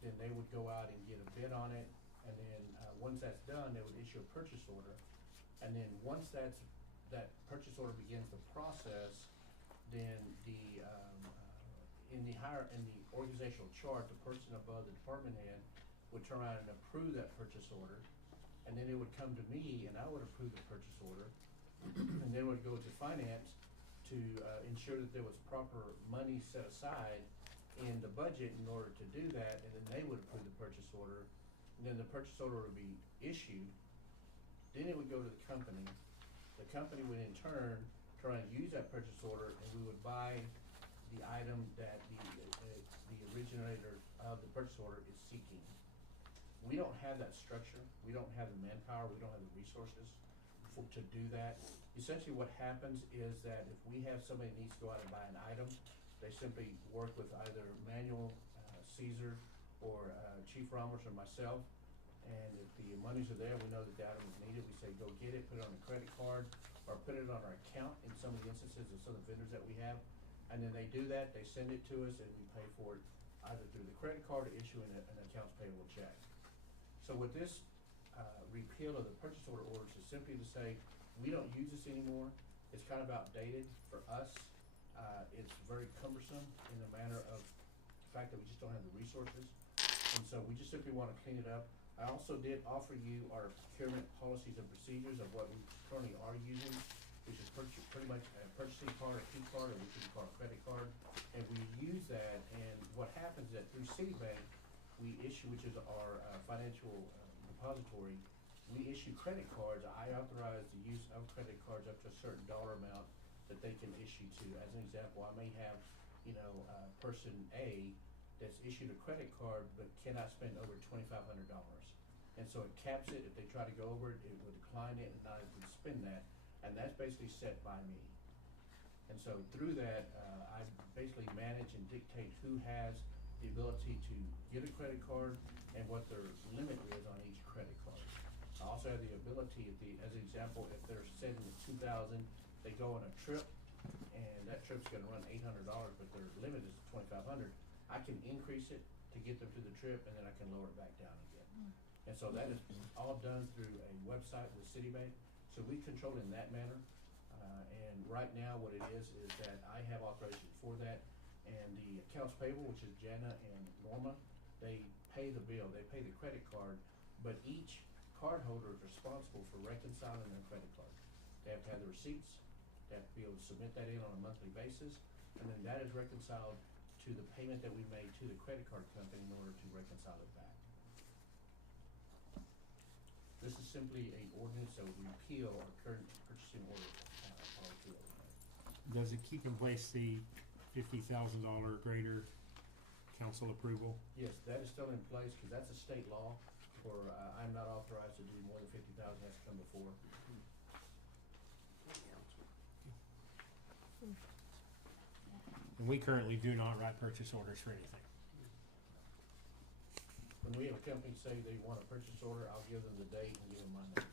then they would go out and get a bid on it, and then once that's done, they would issue a purchase order, and then once that purchase order begins the process, then in the organizational chart, the person above the department head would turn around and approve that purchase order, and then it would come to me, and I would approve the purchase order, and then it would go to finance to ensure that there was proper money set aside in the budget in order to do that, and then they would approve the purchase order, and then the purchase order would be issued, then it would go to the company. The company would in turn try and use that purchase order, and we would buy the item that the originator of the purchase order is seeking. We don't have that structure. We don't have the manpower. We don't have the resources to do that. Essentially what happens is that if we have somebody that needs to go out and buy an item, they simply work with either Manuel, Caesar, or Chief Ramos or myself, and if the monies are there, we know that the item is needed, we say go get it, put it on a credit card, or put it on our account in some of the instances of some of the vendors that we have, and then they do that, they send it to us, and we pay for it either through the credit card or issuing an accounts payable check. So with this repeal of the purchase order orders is simply to say, we don't use this anymore, it's kind of outdated for us, it's very cumbersome in the manner of the fact that we just don't have the resources, and so we just simply want to clean it up. I also did offer you our procurement policies and procedures of what we currently are using, which is pretty much a purchasing card, a key card, or we can call a credit card, and we use that, and what happens is that through Citibank, we issue, which is our financial depository, we issue credit cards. I authorize the use of credit cards up to a certain dollar amount that they can issue to. As an example, I may have, person A that's issued a credit card but cannot spend over $2,500. And so it caps it. If they try to go over it, it would decline it and not able to spend that. And that's basically set by me. And so through that, I basically manage and dictate who has the ability to get a credit card and what their limit is on each credit card. I also have the ability, as an example, if they're setting at $2,000, they go on a trip, and that trip's gonna run $800, but their limit is $2,500. I can increase it to get them to the trip, and then I can lower it back down again. And so that is all done through a website with Citibank, so we control in that manner. And right now, what it is that I have authorization for that, and the accounts payable, which is Jana and Norma, they pay the bill, they pay the credit card, but each cardholder is responsible for reconciling their credit card. They have to have the receipts, they have to be able to submit that in on a monthly basis, and then that is reconciled to the payment that we made to the credit card company in order to reconcile it back. This is simply an ordinance that would repeal our current purchasing order policy that we have. Does it keep in place the $50,000 greater council approval? Yes, that is still in place, cause that's a state law, or, I'm not authorized to do more than 50,000, has to come before. And we currently do not write purchase orders for anything. When we have a company say they want a purchase order, I'll give them the date and give them my name.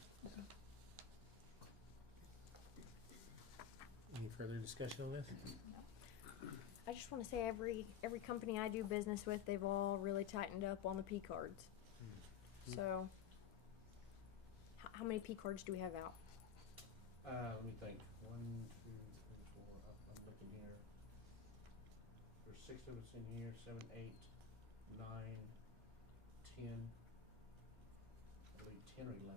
Any further discussion on this? I just wanna say every company I do business with, they've all really tightened up on the P cards. So, how many P cards do we have out? Let me think. 1, 2, 3, 4. I'm looking here. There's 6 of us in here. 7, 8, 9, 10. I believe 10 or 11.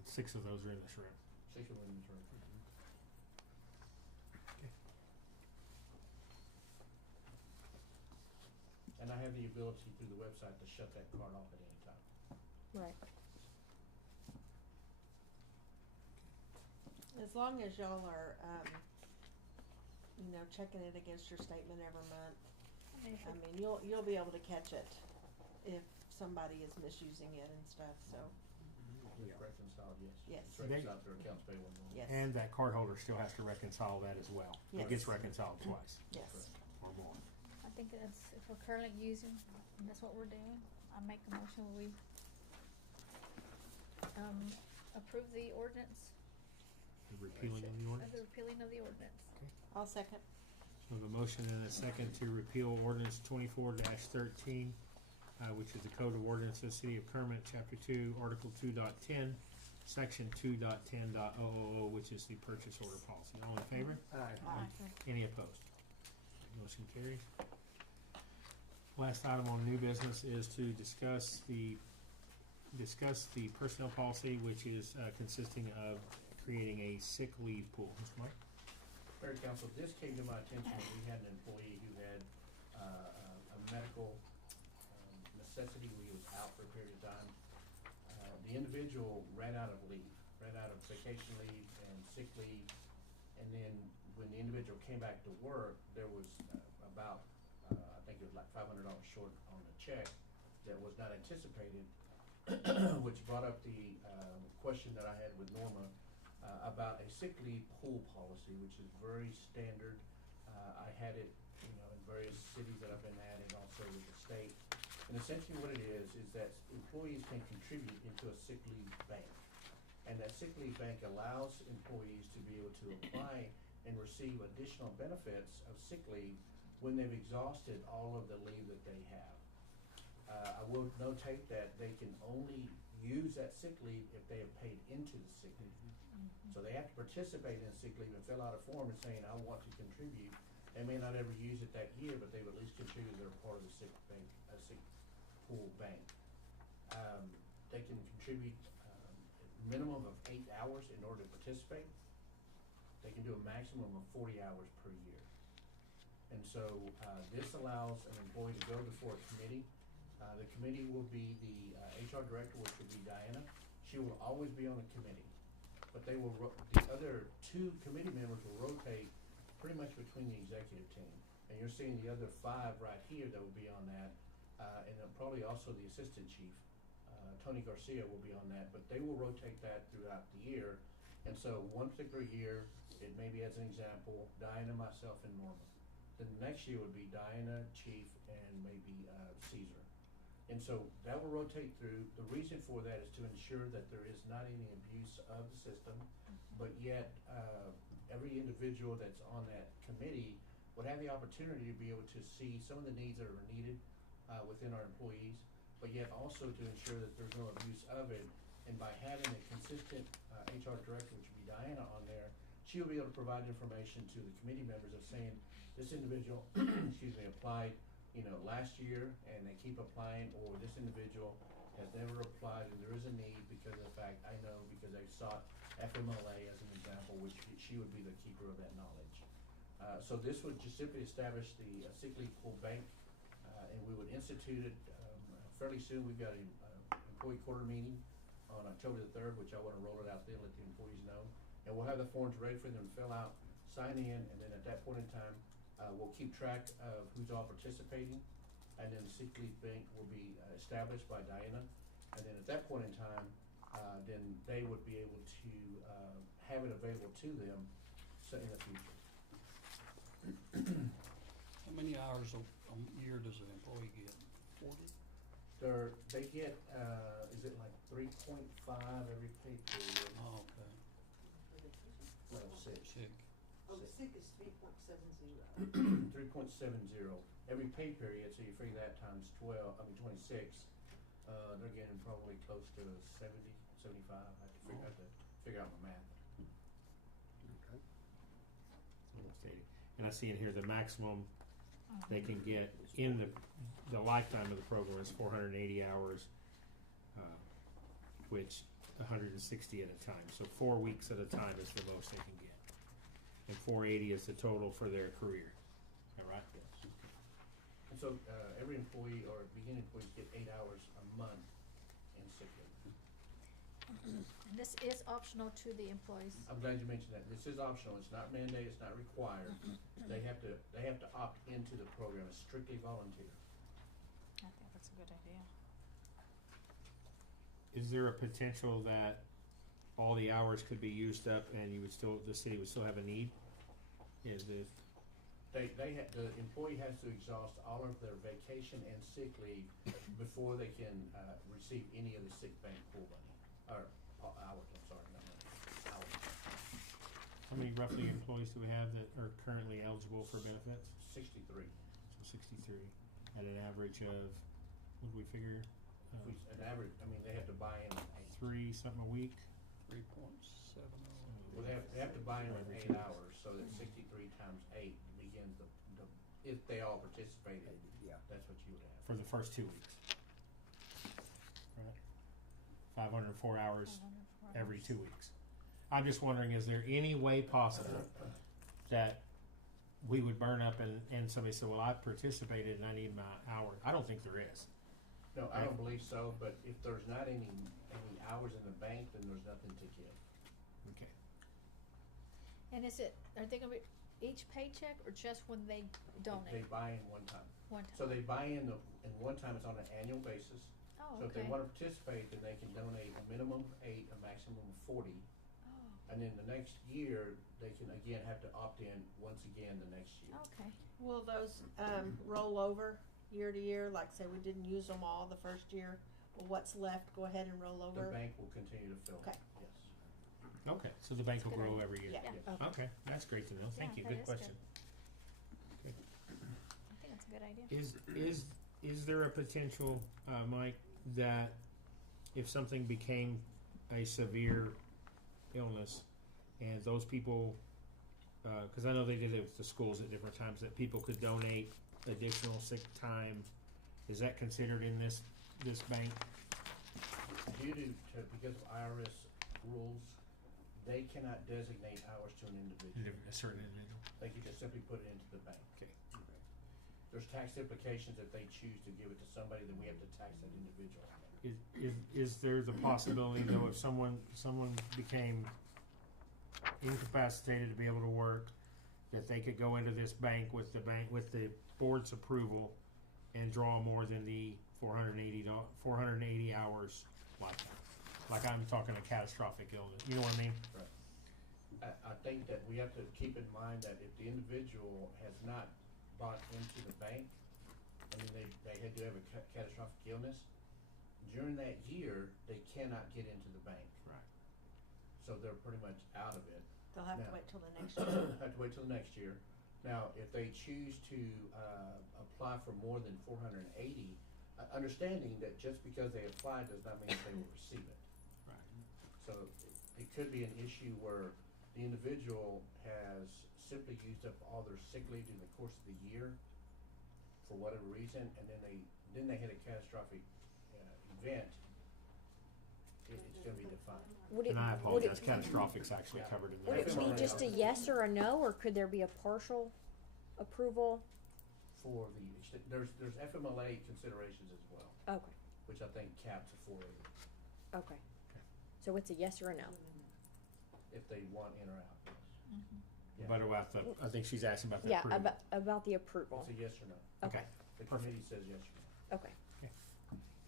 And 6 of those are in this room. 6 of them in this room. And I have the ability through the website to shut that card off at any time. Right. As long as y'all are, checking it against your statement every month, I mean, you'll be able to catch it if somebody is misusing it and stuff, so. It's reconciled, yes. Yes. It's reconciled through accounts payable. Yes. And that cardholder still has to reconcile that as well. It gets Yes. reconciled twice Yes. or more. I think that's, if we're currently using, and that's what we're doing, I make a motion we, approve the ordinance. The repealing of the ordinance. The repealing of the ordinance. I'll second. So we have a motion and a second to repeal ordinance 24-13, which is the Code of Ordinances of the City of Kermit, Chapter 2, Article 2.10, Section 2.10.000, which is the purchase order policy. All in favor? Aye. Any opposed? Motion carries. Last item on new business is to discuss the personnel policy, which is consisting of creating a sick leave pool. Mr. Mike? Mayor and Council, this came to my attention when we had an employee who had a medical necessity where he was out for a period of time. The individual ran out of leave, ran out of vacation leave and sick leave, and then when the individual came back to work, there was about, I think it was like $500 short on the check that was not anticipated, which brought up the question that I had with Norma about a sick leave pool policy, which is very standard. I had it, in various cities that I've been at, and also with the state. And essentially what it is that employees can contribute into a sick leave bank. And that sick leave bank allows employees to be able to apply and receive additional benefits of sick leave when they've exhausted all of the leave that they have. I will notate that they can only use that sick leave if they have paid into the sick leave. So they have to participate in sick leave and fill out a form and saying, I want to contribute. They may not ever use it that year, but they've at least contributed their part of the sick bank, sick pool bank. They can contribute a minimum of 8 hours in order to participate. They can do a maximum of 40 hours per year. And so this allows an employee to go before a committee. The committee will be the HR director, which will be Diana. She will always be on the committee. But they will, the other 2 committee members will rotate pretty much between the executive team. And you're seeing the other 5 right here that will be on that. And then probably also the assistant chief, Tony Garcia, will be on that. But they will rotate that throughout the year. And so one particular year, it may be, as an example, Diana, myself, and Norma. Then the next year would be Diana, Chief, and maybe Caesar. And so that will rotate through. The reason for that is to ensure that there is not any abuse of the system, but yet every individual that's on that committee would have the opportunity to be able to see some of the needs that are needed within our employees, but yet also to ensure that there's no abuse of it. And by having a consistent HR director, which would be Diana, on there, she will be able to provide information to the committee members of saying, this individual, applied last year, and they keep applying, or this individual has never applied, and there is a need because of the fact, I know, because they sought FMLA as an example, which she would be the keeper of that knowledge. So this would just simply establish the sick leave pool bank, and we would institute it fairly soon. We've got a employee quarter meeting on October the 3rd, which I want to roll it out then, let the employees know. And we'll have the forms ready for them to fill out, sign in, and then at that point in time, we'll keep track of who's all participating. And then the sick leave bank will be established by Diana. And then at that point in time, then they would be able to have it available to them in the future. How many hours a year does an employee get? 40? They get, is it like 3.5 every pay period? Oh, okay. No, six. Sick. Oh, sick is 3.70. 3.70 every pay period, so you figure that times 26, they're getting probably close to 70, 75. I have to figure out my math. Okay. And I see in here the maximum they can get in the lifetime of the program is 480 hours, which 160 at a time. So 4 weeks at a time is the most they can get. And 480 is the total for their career. Is that right? Yes. And so every employee or beginning employees get 8 hours a month in sick leave. And this is optional to the employees. I'm glad you mentioned that. This is optional. It's not mandated. It's not required. They have to opt into the program. It's strictly volunteer. I think that's a good idea. Is there a potential that all the hours could be used up and the city would still have a need? The employee has to exhaust all of their vacation and sick leave before they can receive any of the sick bank pool money, or hours, I'm sorry, not money, hours. How many roughly employees do we have that are currently eligible for benefits? 63. So 63 at an average of, what do we figure? An average, they have to buy in 3 something a week. 3.70. Well, they have to buy in 8 hours, so that 63 times 8 begins if they all participated, that's what you would have. For the first 2 weeks. Right? 504 hours 504 every hours. 2 weeks. I'm just wondering, is there any way possible that we would burn up and somebody said, well, I participated and I need my hour? I don't think there is. No, I don't believe so, but if there's not any hours in the bank, then there's nothing to give. Okay. And are they gonna be each paycheck or just when they donate? They buy in one time. One time. So they buy in in one time, it's on an annual basis. Oh, So if they okay. want to participate, then they can donate a minimum of 8, a maximum of 40. Oh, And then the next year, they can again have to opt in once again the next year. okay. Will those roll over year to year? Like say we didn't use them all the first year, well, what's left, go ahead and roll over? The bank will continue to fill. Okay. Yes. Okay, so the bank will Good grow idea. every year. Yeah. Yeah. Okay, that's great to know. Thank Yeah, you. that Good is question. good. I think that's a good idea. Is there a potential, Mike, that if something became a severe illness and those people, because I know they did it with the schools at different times, that people could donate additional sick time, is that considered in this bank? Because of IRS rules, they cannot designate hours to an individual. A certain individual? They can just simply put it into the bank. Okay. There's tax implications if they choose to give it to somebody, then we have to tax that individual. Is there the possibility though, if someone became incapacitated to be able to work, that they could go into this bank with the board's approval and draw more than the 480 hours lifetime? Like I'm talking a catastrophic illness, you know what I mean? Right. I think that we have to keep in mind that if the individual has not bought into the bank, they had to have a catastrophic illness, during that year, they cannot get into the bank. Right. So they're pretty much out of it. They'll have to Now- wait till the next year. Have to wait till the next year. Now, if they choose to apply for more than 480, understanding that just because they apply does not mean that they will receive it. Right. So it could be an issue where the individual has simply used up all their sick leave in the course of the year. for whatever reason, and then they hit a catastrophic, event, it's gonna be defined. Would it, And I would it, apologize, catastrophic's actually covered in would there. it be just a yes or a no, or could there be a partial approval? For there's FMLA considerations as well, Okay, which I think caps at 480, okay. So it's a yes or a no? if they want in or out, yes. Yeah. But about the, I think she's asking about the Yeah, approval. about the approval. It's a yes or no. Okay, The perfect. committee says yes or no. Okay.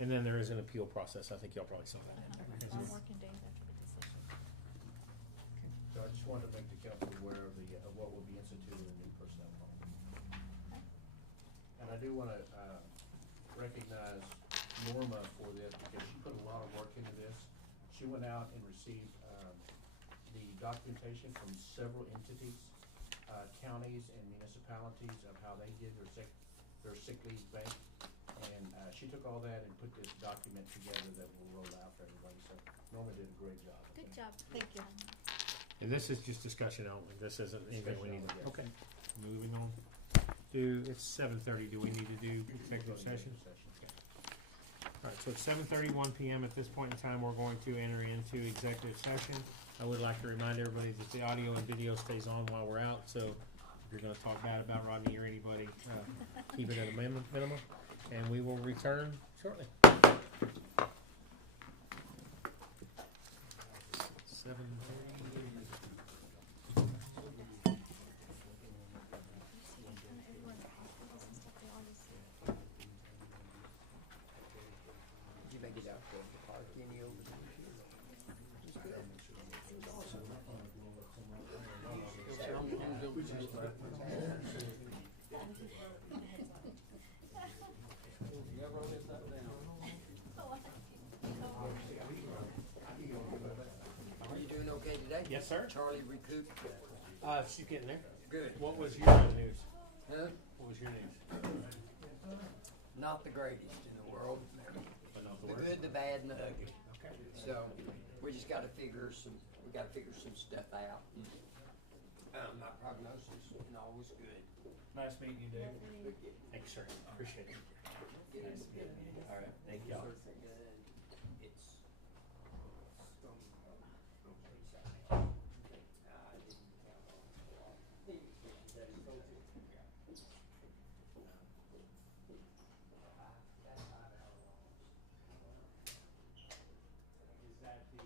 And then there is an appeal process. I think y'all probably saw that. One working days after the decision. So I just wanted to make the council aware of what will be instituted in the new personnel policy. And I do wanna, recognize Norma for this, because she put a lot of work into this. She went out and received, the documentation from several entities, counties and municipalities of how they did their sick leave bank. And, she took all that and put this document together that will roll out for everybody, so Norma did a great job. I Good think. job. Thank you. And this is just discussion only. This isn't anything we need to, Discussion only, okay. Moving on. It's 7:30. Do we need to do executive session? Alright, so it's 7:31 PM. At this point in time, we're going to enter into executive session. I would like to remind everybody that the audio and video stays on while we're out, so if you're gonna talk bad about Rodney or anybody, keep it at a minimum, and we will return shortly. 7:30. Did you make it out to the park any over there? Just good. Are you doing okay today? Yes, sir. Charlie recouped? She's getting there. Good. What was your news? Huh? What was your news? Not the greatest in the world. But not The the worst. good, the bad, and the ugly. Okay. So we just gotta figure some stuff out. My prognosis and all was good. Nice meeting you, Dave. Thanks, sir. Appreciate it. All right. Thank y'all. It's. Is that the?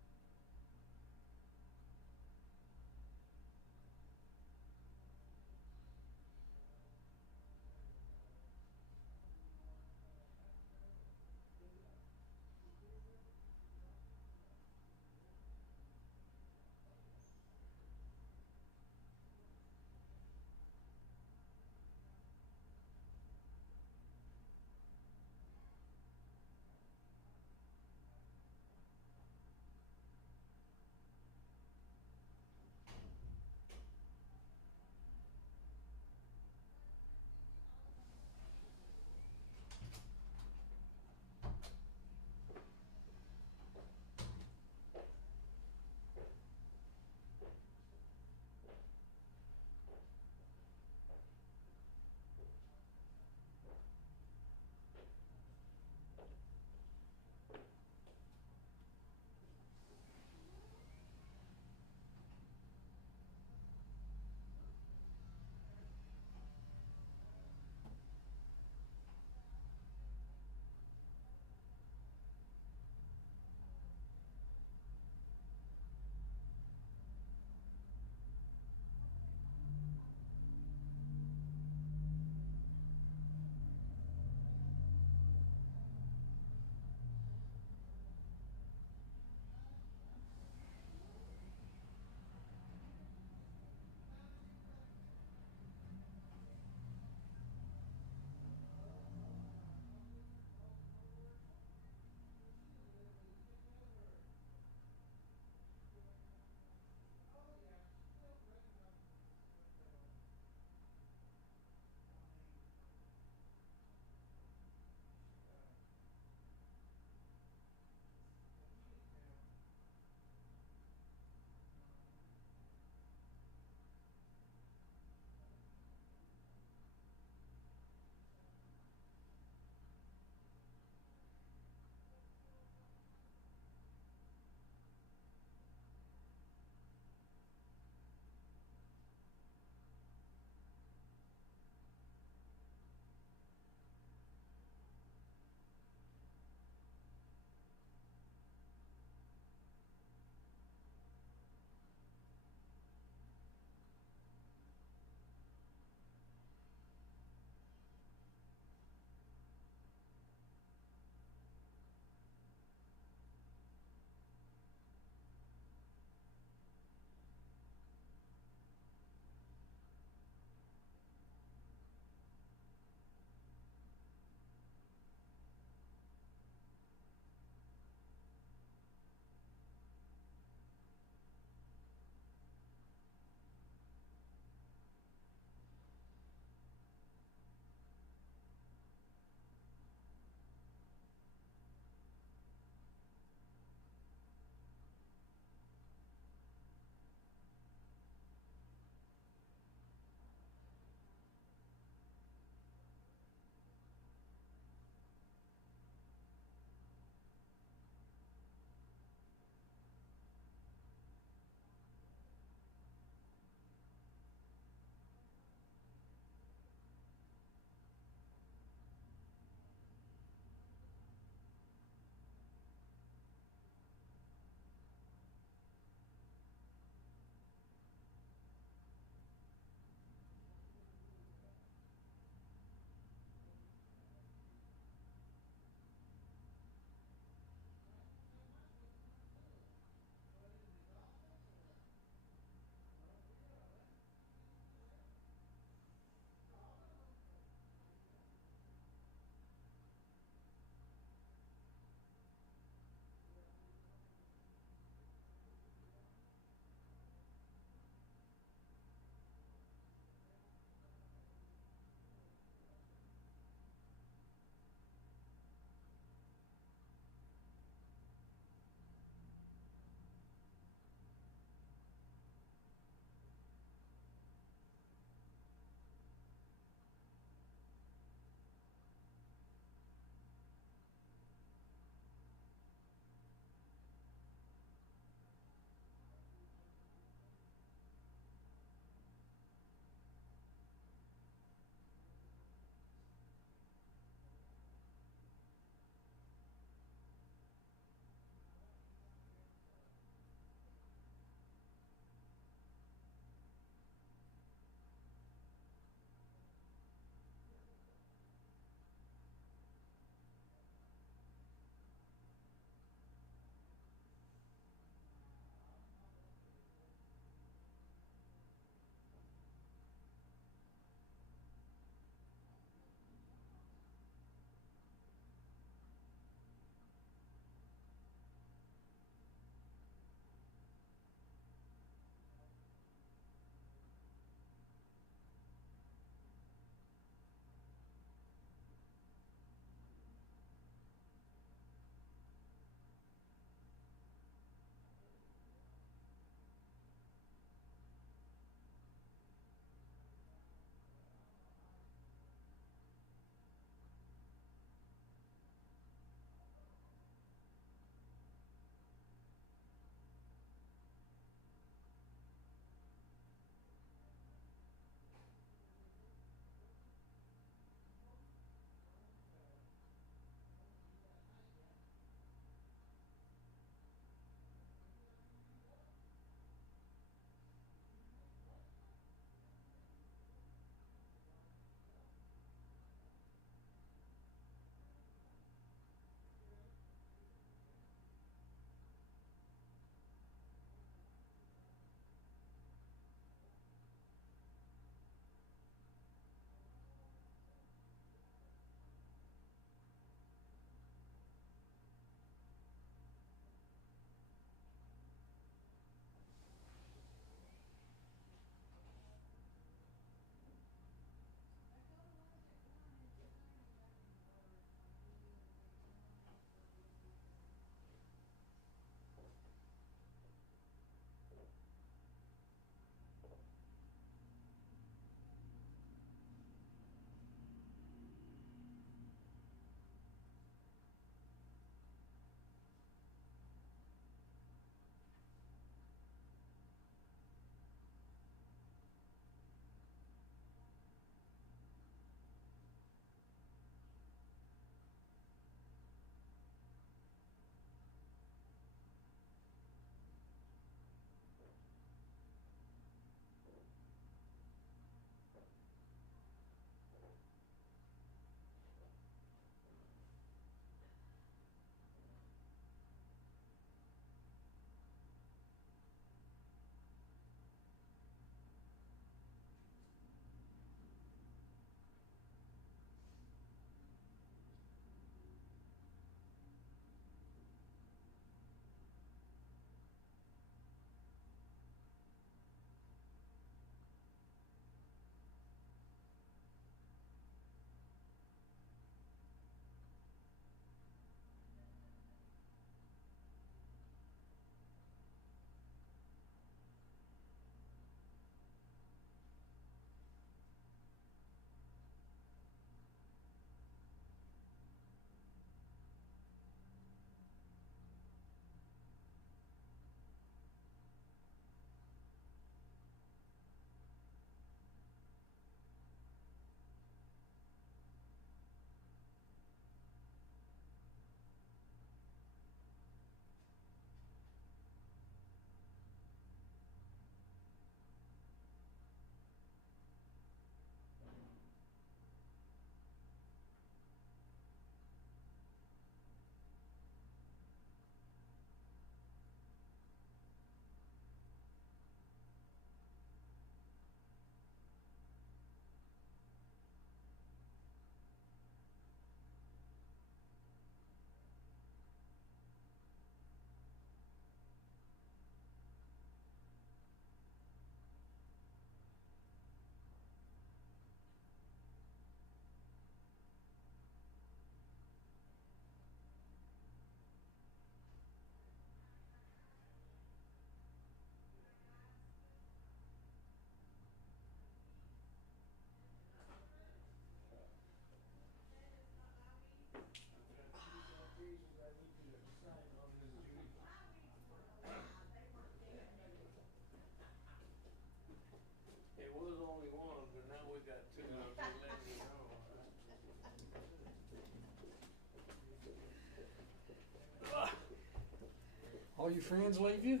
All your friends leave you?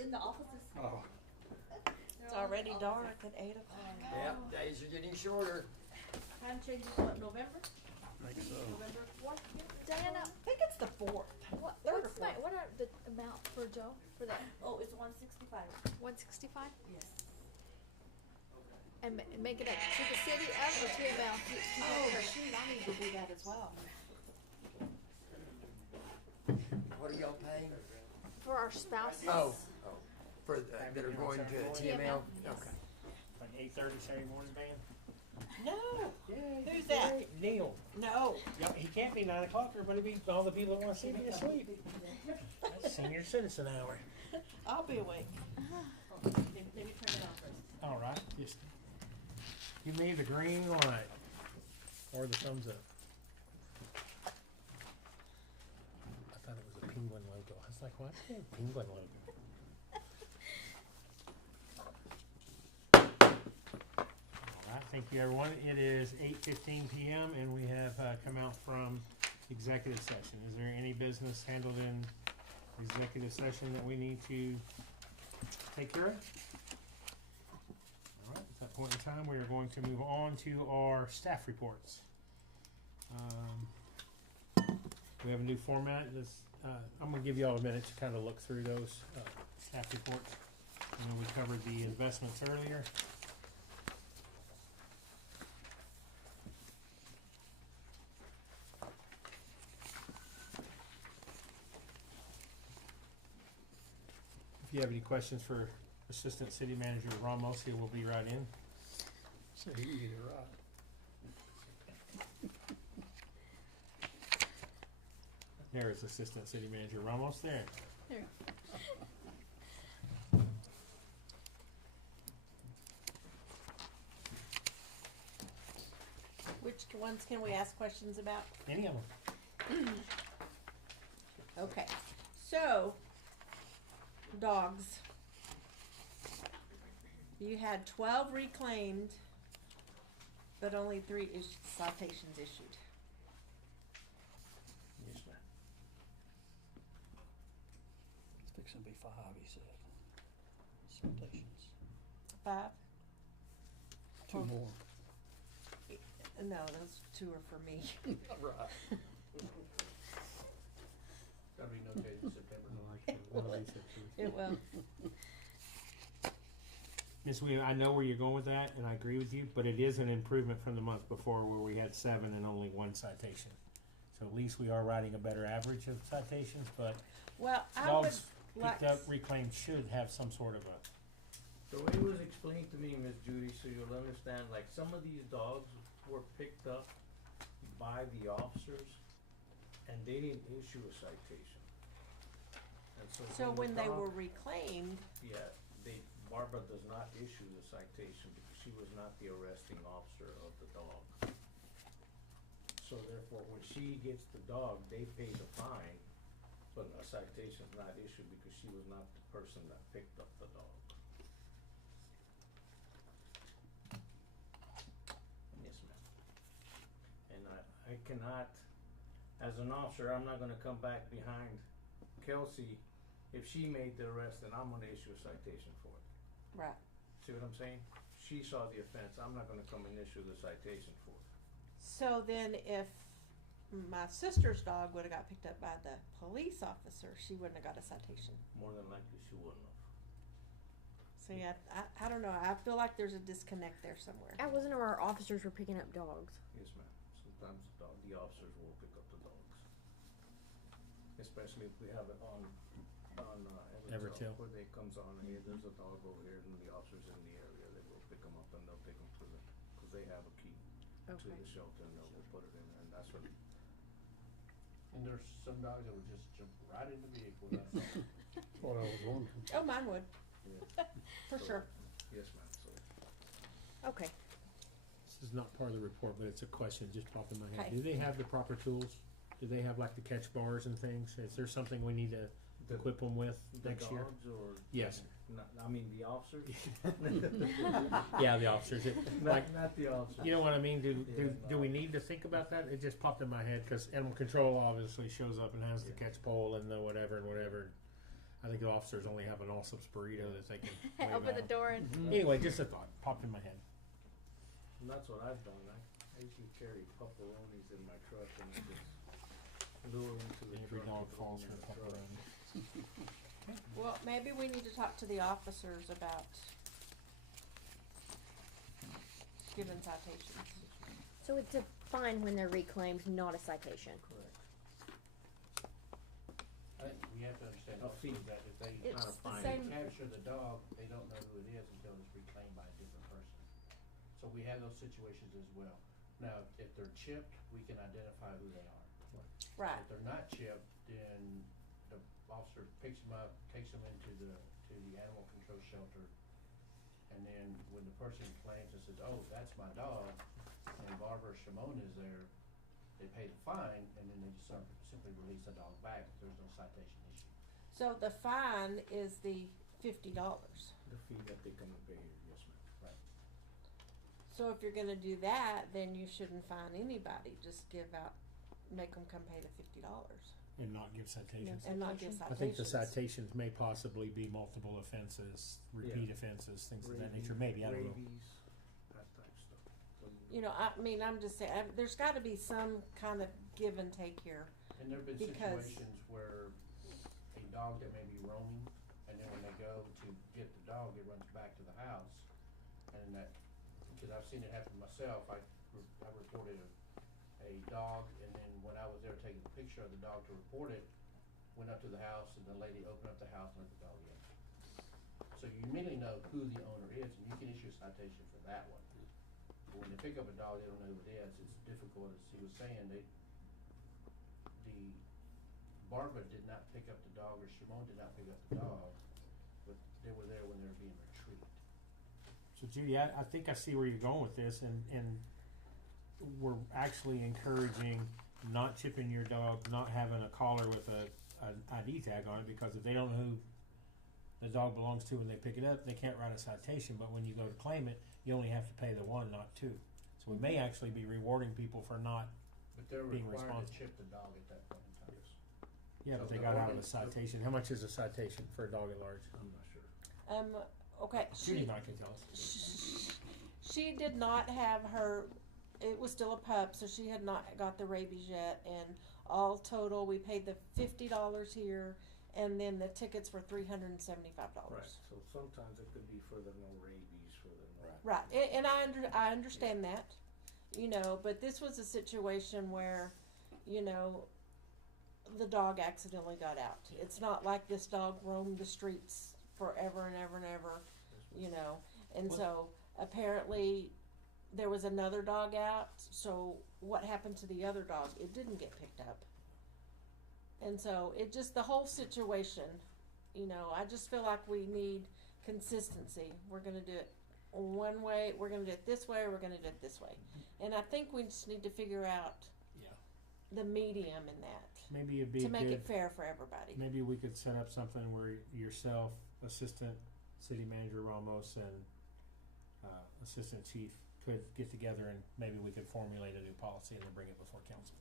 In the offices. Oh. It's already dark at 8 o'clock. Yep, days are getting shorter. Time changes what, November? I think so. November 4th? Diana, I think it's the 4th. what, Third or what's my, fourth. what are the amount for Joe, for that, Oh, it's 165. 165? Yes. And make it up to the city of or to Val? Oh, shoot, I need to do that as well. What are y'all paying? For our spouses? Oh, for the, that are going to TML? TML, Okay. Like 8:30 Saturday morning band? No. Yay. Who's that? Neil. No. Yep, he can't be 9 o'clock, everybody be, all the people that wanna see me asleep. That's senior citizen hour. I'll be awake. Maybe turn it off first. All right, just give me the green light or the thumbs up. I thought it was a penguin logo. I was like, why is there a penguin logo? All right, thank you, everyone. It is 8:15 p.m. and we have come out from executive session. Is there any business handled in executive session that we need to take care of? All right, at that point in time, we are going to move on to our staff reports. We have a new format. I'm going to give you all a minute to kind of look through those staff reports. I know we covered the investments earlier. If you have any questions for Assistant City Manager Ramos, he will be right in. So he can get it right. There is Assistant City Manager Ramos there. There. Which ones can we ask questions about? Any of them. Okay, so, dogs. You had 12 reclaimed, but only 3 citations issued. Yes, ma'am. It's fixing to be 5, he said. Citations. 5? 2 more. No, those 2 are for me. Right. Gotta be notated in September. It will. Ms. Weaver, I know where you're going with that, and I agree with you, but it is an improvement from the month before where we had 7 and only 1 citation. So at least we are writing a better average of citations, but Well, I would dogs like, picked up, reclaimed should have some sort of a, The way it was explained to me, Miss Judy, so you'll understand, like some of these dogs were picked up by the officers and they didn't issue a citation. And so the when they dog- were reclaimed, Yeah, Barbara does not issue the citation because she was not the arresting officer of the dog. So therefore, when she gets the dog, they pay the fine, but a citation is not issued because she was not the person that picked up the dog. Yes, ma'am. And I cannot, as an officer, I'm not gonna come back behind Kelsey. If she made the arrest, then I'm gonna issue a citation for it. right. See what I'm saying? She saw the offense, I'm not gonna come and issue the citation for it. So then if my sister's dog would've got picked up by the police officer, she wouldn't have got a citation. More than likely, she wouldn't have. So yeah, I don't know, I feel like there's a disconnect there somewhere. I wasn't aware our officers were picking up dogs. Yes, ma'am. Sometimes the officers will pick up the dogs. Especially if we have it on Everett-Hill. where they comes on, hey, there's a dog over here, and the officers in the area, they will pick them up and they'll take them to the, cause they have a key to Okay. the shelter and they'll put it in there, and that's what, And there's some dogs that would just jump right in the vehicle. That's What I was wondering. Oh, mine would, yeah. for So, sure. Yes, ma'am, so. Okay. this is not part of the report, but it's a question that just popped in my head. Okay. Do they have the proper tools? Do they have like the catch bars and things? Is there something we need to equip them with The next year? dogs or? Yes. Not, I mean, the officers? Yeah, the officers. Like, Not the officers. you know what I mean? Do Yeah, we need to think about that? It just popped in my head because animal control obviously shows up and has the catch pole and the whatever and whatever. I think the officers only have an Allsup's burrito that they can wave Open the out. door and Anyway, just a thought popped in my head. And that's what I've done. I usually carry pepperonis in my truck and I just lure them to the Every truck. dog and falls throw for 'em in the truck. pepperoni. Well, maybe we need to talk to the officers about giving citations. So it's a fine when they're reclaimed, not a citation. Correct. I think we have to understand A also fee. that if they It's Not a the fine. same, capture the dog, they don't know who it is until it's reclaimed by a different person. So we have those situations as well. Now, if they're chipped, we can identify who they are. right, If they're not chipped, then the officer picks them up, takes them into the animal control shelter. And then when the person claims and says, oh, that's my dog, and Barbara Shimon is there, they pay the fine, and then they just simply release the dog back if there's no citation issue. so the fine is the $50. The fee that they come and pay here, yes ma'am. Right. So if you're gonna do that, then you shouldn't fine anybody, just make them come pay the $50 And not give citations. and not give I citations. think the citations may possibly be multiple offenses, repeat Yeah. offenses, things of that Rabies- nature. Maybe, I don't know. Rabies, that type of stuff. You know, I mean, I'm just saying, there's gotta be some kind of give and take here. And there've been Because- situations where a dog that may be roaming, and then when they go to get the dog, it runs back to the house. And that, because I've seen it happen myself, I reported a dog, and then when I was there taking a picture of the dog to report it, went up to the house, and the lady opened up the house and let the dog in. So you immediately know who the owner is, and you can issue a citation for that one. But when they pick up a dog, they don't know who it is, it's difficult, as he was saying, Barbara did not pick up the dog, or Shimon did not pick up the dog, but they were there when they were being retrieved. So Judy, I think I see where you're going with this, and we're actually encouraging not chipping your dog, not having a collar with an ID tag on it, because if they don't know who the dog belongs to when they pick it up, they can't write a citation, but when you go to claim it, you only have to pay the one, not two. So we may actually be rewarding people for not, But they're being required to responsible. chip the dog at that point in time. yeah, but So they the got out of a ordinance- citation. How much is a citation for a dog at large? I'm not sure. Okay, Judy not can tell us. she did not have it was still a pup, so she had not got the rabies yet, and all total, we paid the $50 here, and then the tickets were $375. Right, so sometimes it could be for the no rabies, for the no. Right, and I understand that, you know, but this was a situation where, you know, the dog accidentally got out. It's not like this dog roamed the streets forever and ever and ever, you know, and so apparently there was another dog out, so what happened to the other dog? It didn't get picked up. And so it just, the whole situation, you know, I just feel like we need consistency. We're gonna do it one way, we're gonna do it this way, or we're gonna do it this way. And I think we just need to figure out the medium in that. Maybe it'd be to make good, it fair for everybody. Maybe we could set up something where yourself, Assistant City Manager Ramos, and Assistant Chief could get together and maybe we could formulate a new policy and then bring it before council.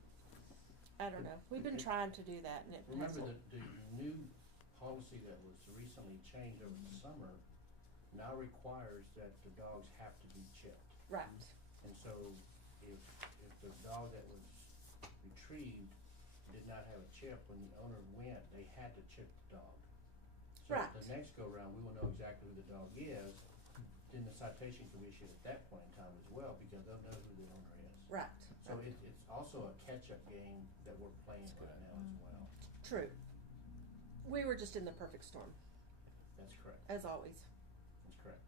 I don't know. We've been trying to do that, and it Remember hasn't. the new policy that was recently changed over the summer now requires that the dogs have to be chipped. Right. And so if the dog that was retrieved did not have a chip, when the owner went, they had to chip the dog. So Right. the next go round, we will know exactly who the dog is, then the citation can be issued at that point in time as well, because they'll know who the owner is. Right. So it's also a catch-up game that we're playing right now as well. True. We were just in the perfect storm, That's correct. as always. That's correct.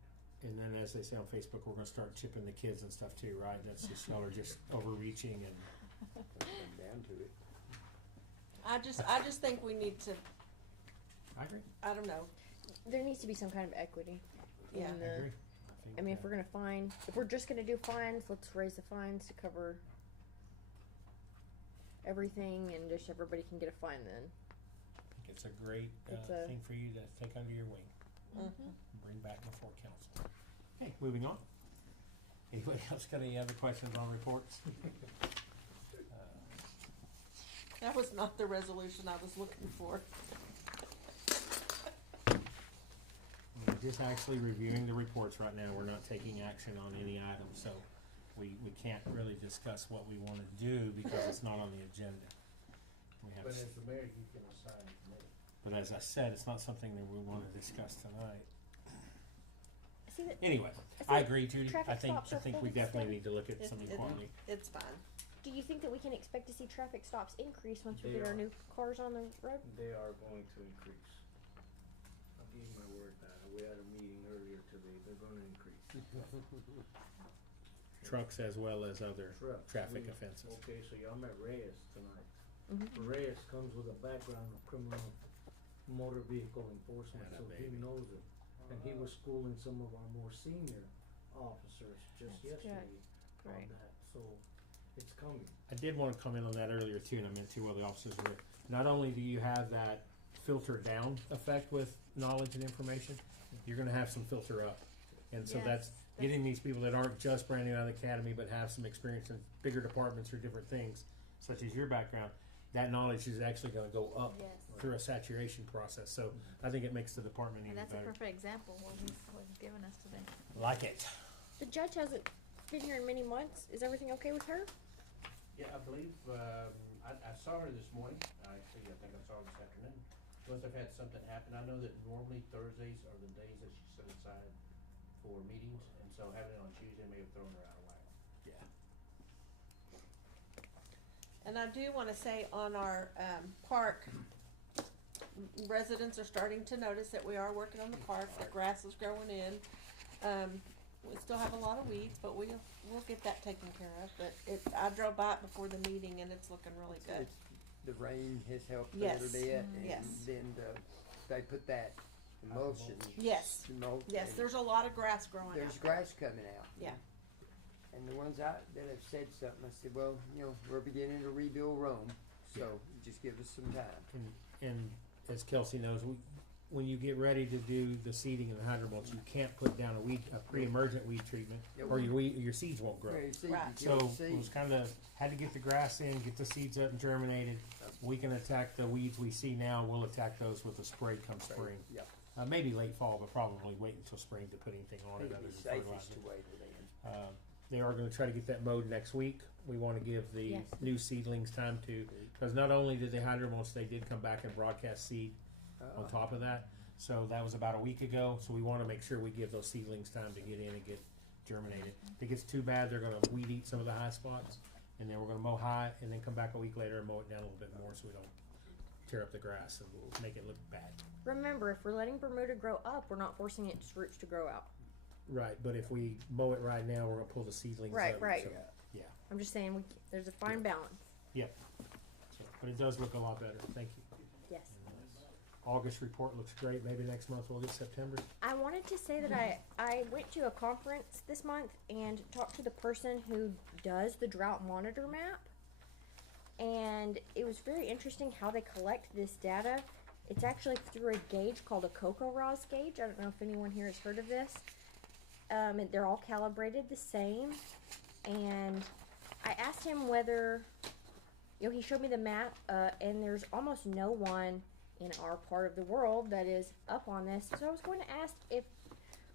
And then as they say on Facebook, we're gonna start chipping the kids and stuff too, right? That's just, y'all are just overreaching and. Down to it. I just think we need to. I agree. I don't know. There needs to be some kind of equity. Yeah. in I the- agree. I mean, if we're gonna if we're just gonna do fines, let's raise the fines to cover everything, and just everybody can get a fine then. it's a great It's a- thing for you to take under your wing, bring back before council. Okay, moving on. Anybody else got any other questions on reports? That was not the resolution I was looking for. We're just actually reviewing the reports right now. We're not taking action on any items, so we can't really discuss what we wanna do because it's not on the agenda. We have, But as the mayor, you can assign committee. but as I said, it's not something that we wanna discuss tonight. See that, Anyway, see I that agree, Judy. I traffic think, stops are we full definitely today? need to look at some equality. It's fine. do you think that we can expect to see traffic stops increase once we They get our are. new cars on the road? They are going to increase. I'll give you my word that. We had a meeting earlier today. They're gonna increase. Trucks as well as other Trucks. traffic offenses. Okay, so y'all met Reyes tonight. Mm-hmm. Reyes comes with a background of criminal motor vehicle enforcement, Atta so he baby. knows it. And he was schooling some of our more senior officers just That's good. yesterday on Right. that, so it's coming. I did want to comment on that earlier too, and I meant to while the officers were. Not only do you have that filter down effect with knowledge and information, you're going to have some filter up, and so Yes, that's getting these people that aren't just brand new out of the academy but have some experience in bigger departments or different things, such as your background. That knowledge is actually going to go up Yes. through a saturation process. So I think it makes the department And even that's a better. perfect example what he's given us today. Like it. The judge hasn't been here in many months. Is everything okay with her? Yeah, I believe, I saw her this morning, actually, I think I saw her this afternoon. She must have had something happen. I know that normally Thursdays are the days that she set aside for meetings, and so having it on Tuesday may have thrown her out of whack. Yeah. And I do wanna say on our, park, residents are starting to notice that we are working on the park, the grass is growing in. We still have a lot of weeds, but we'll get that taken care of, but I drove by it before the meeting and it's looking really good. The rain has helped a Yes. little bit, Yes. and then they put that emulsion. Yes, mulch, yes, and there's a lot of grass growing out. there's grass coming out. Yeah. And the ones that have said something, I said, well, we're beginning to rebuild Rome, so just give us some time. And as Kelsey knows, when you get ready to do the seeding and the hydro mulch, you can't put down a pre-emergent weed treatment, or your seeds won't grow. Yeah, you see, you Right. kill So the it was seed. kinda, had to get the grass in, get the seeds up and germinated. We can attack the weeds we see now, we'll attack those with a spray come spring. Yeah, Maybe late fall, but probably wait until spring to put anything on it it'd other be than safest fertilizer. to wait it in. They are gonna try to get that mowed next week. We wanna give the Yes. new seedlings time to, cause not only did they hydro mulch, they did come back and broadcast seed on top of that. So that was about a week ago, so we wanna make sure we give those seedlings time to get in and get germinated. If it gets too bad, they're gonna weed eat some of the high spots, and then we're gonna mow high, and then come back a week later and mow it down a little bit more so we don't tear up the grass and make it look bad. Remember, if we're letting Bermuda grow up, we're not forcing its roots to grow out. Right, but if we mow it right now, we're gonna pull the seedlings Right, up. right. So, yeah, I'm just saying, there's a fine balance. yep. So, but it does look a lot better, thank you. Yes. August report looks great, maybe next month we'll get September. I wanted to say that I went to a conference this month and talked to the person who does the drought monitor map. And it was very interesting how they collect this data. It's actually through a gauge called a CocoRoS gauge. I don't know if anyone here has heard of this. And they're all calibrated the same. And I asked him whether, he showed me the map, and there's almost no one in our part of the world that is up on this. So I was going to ask if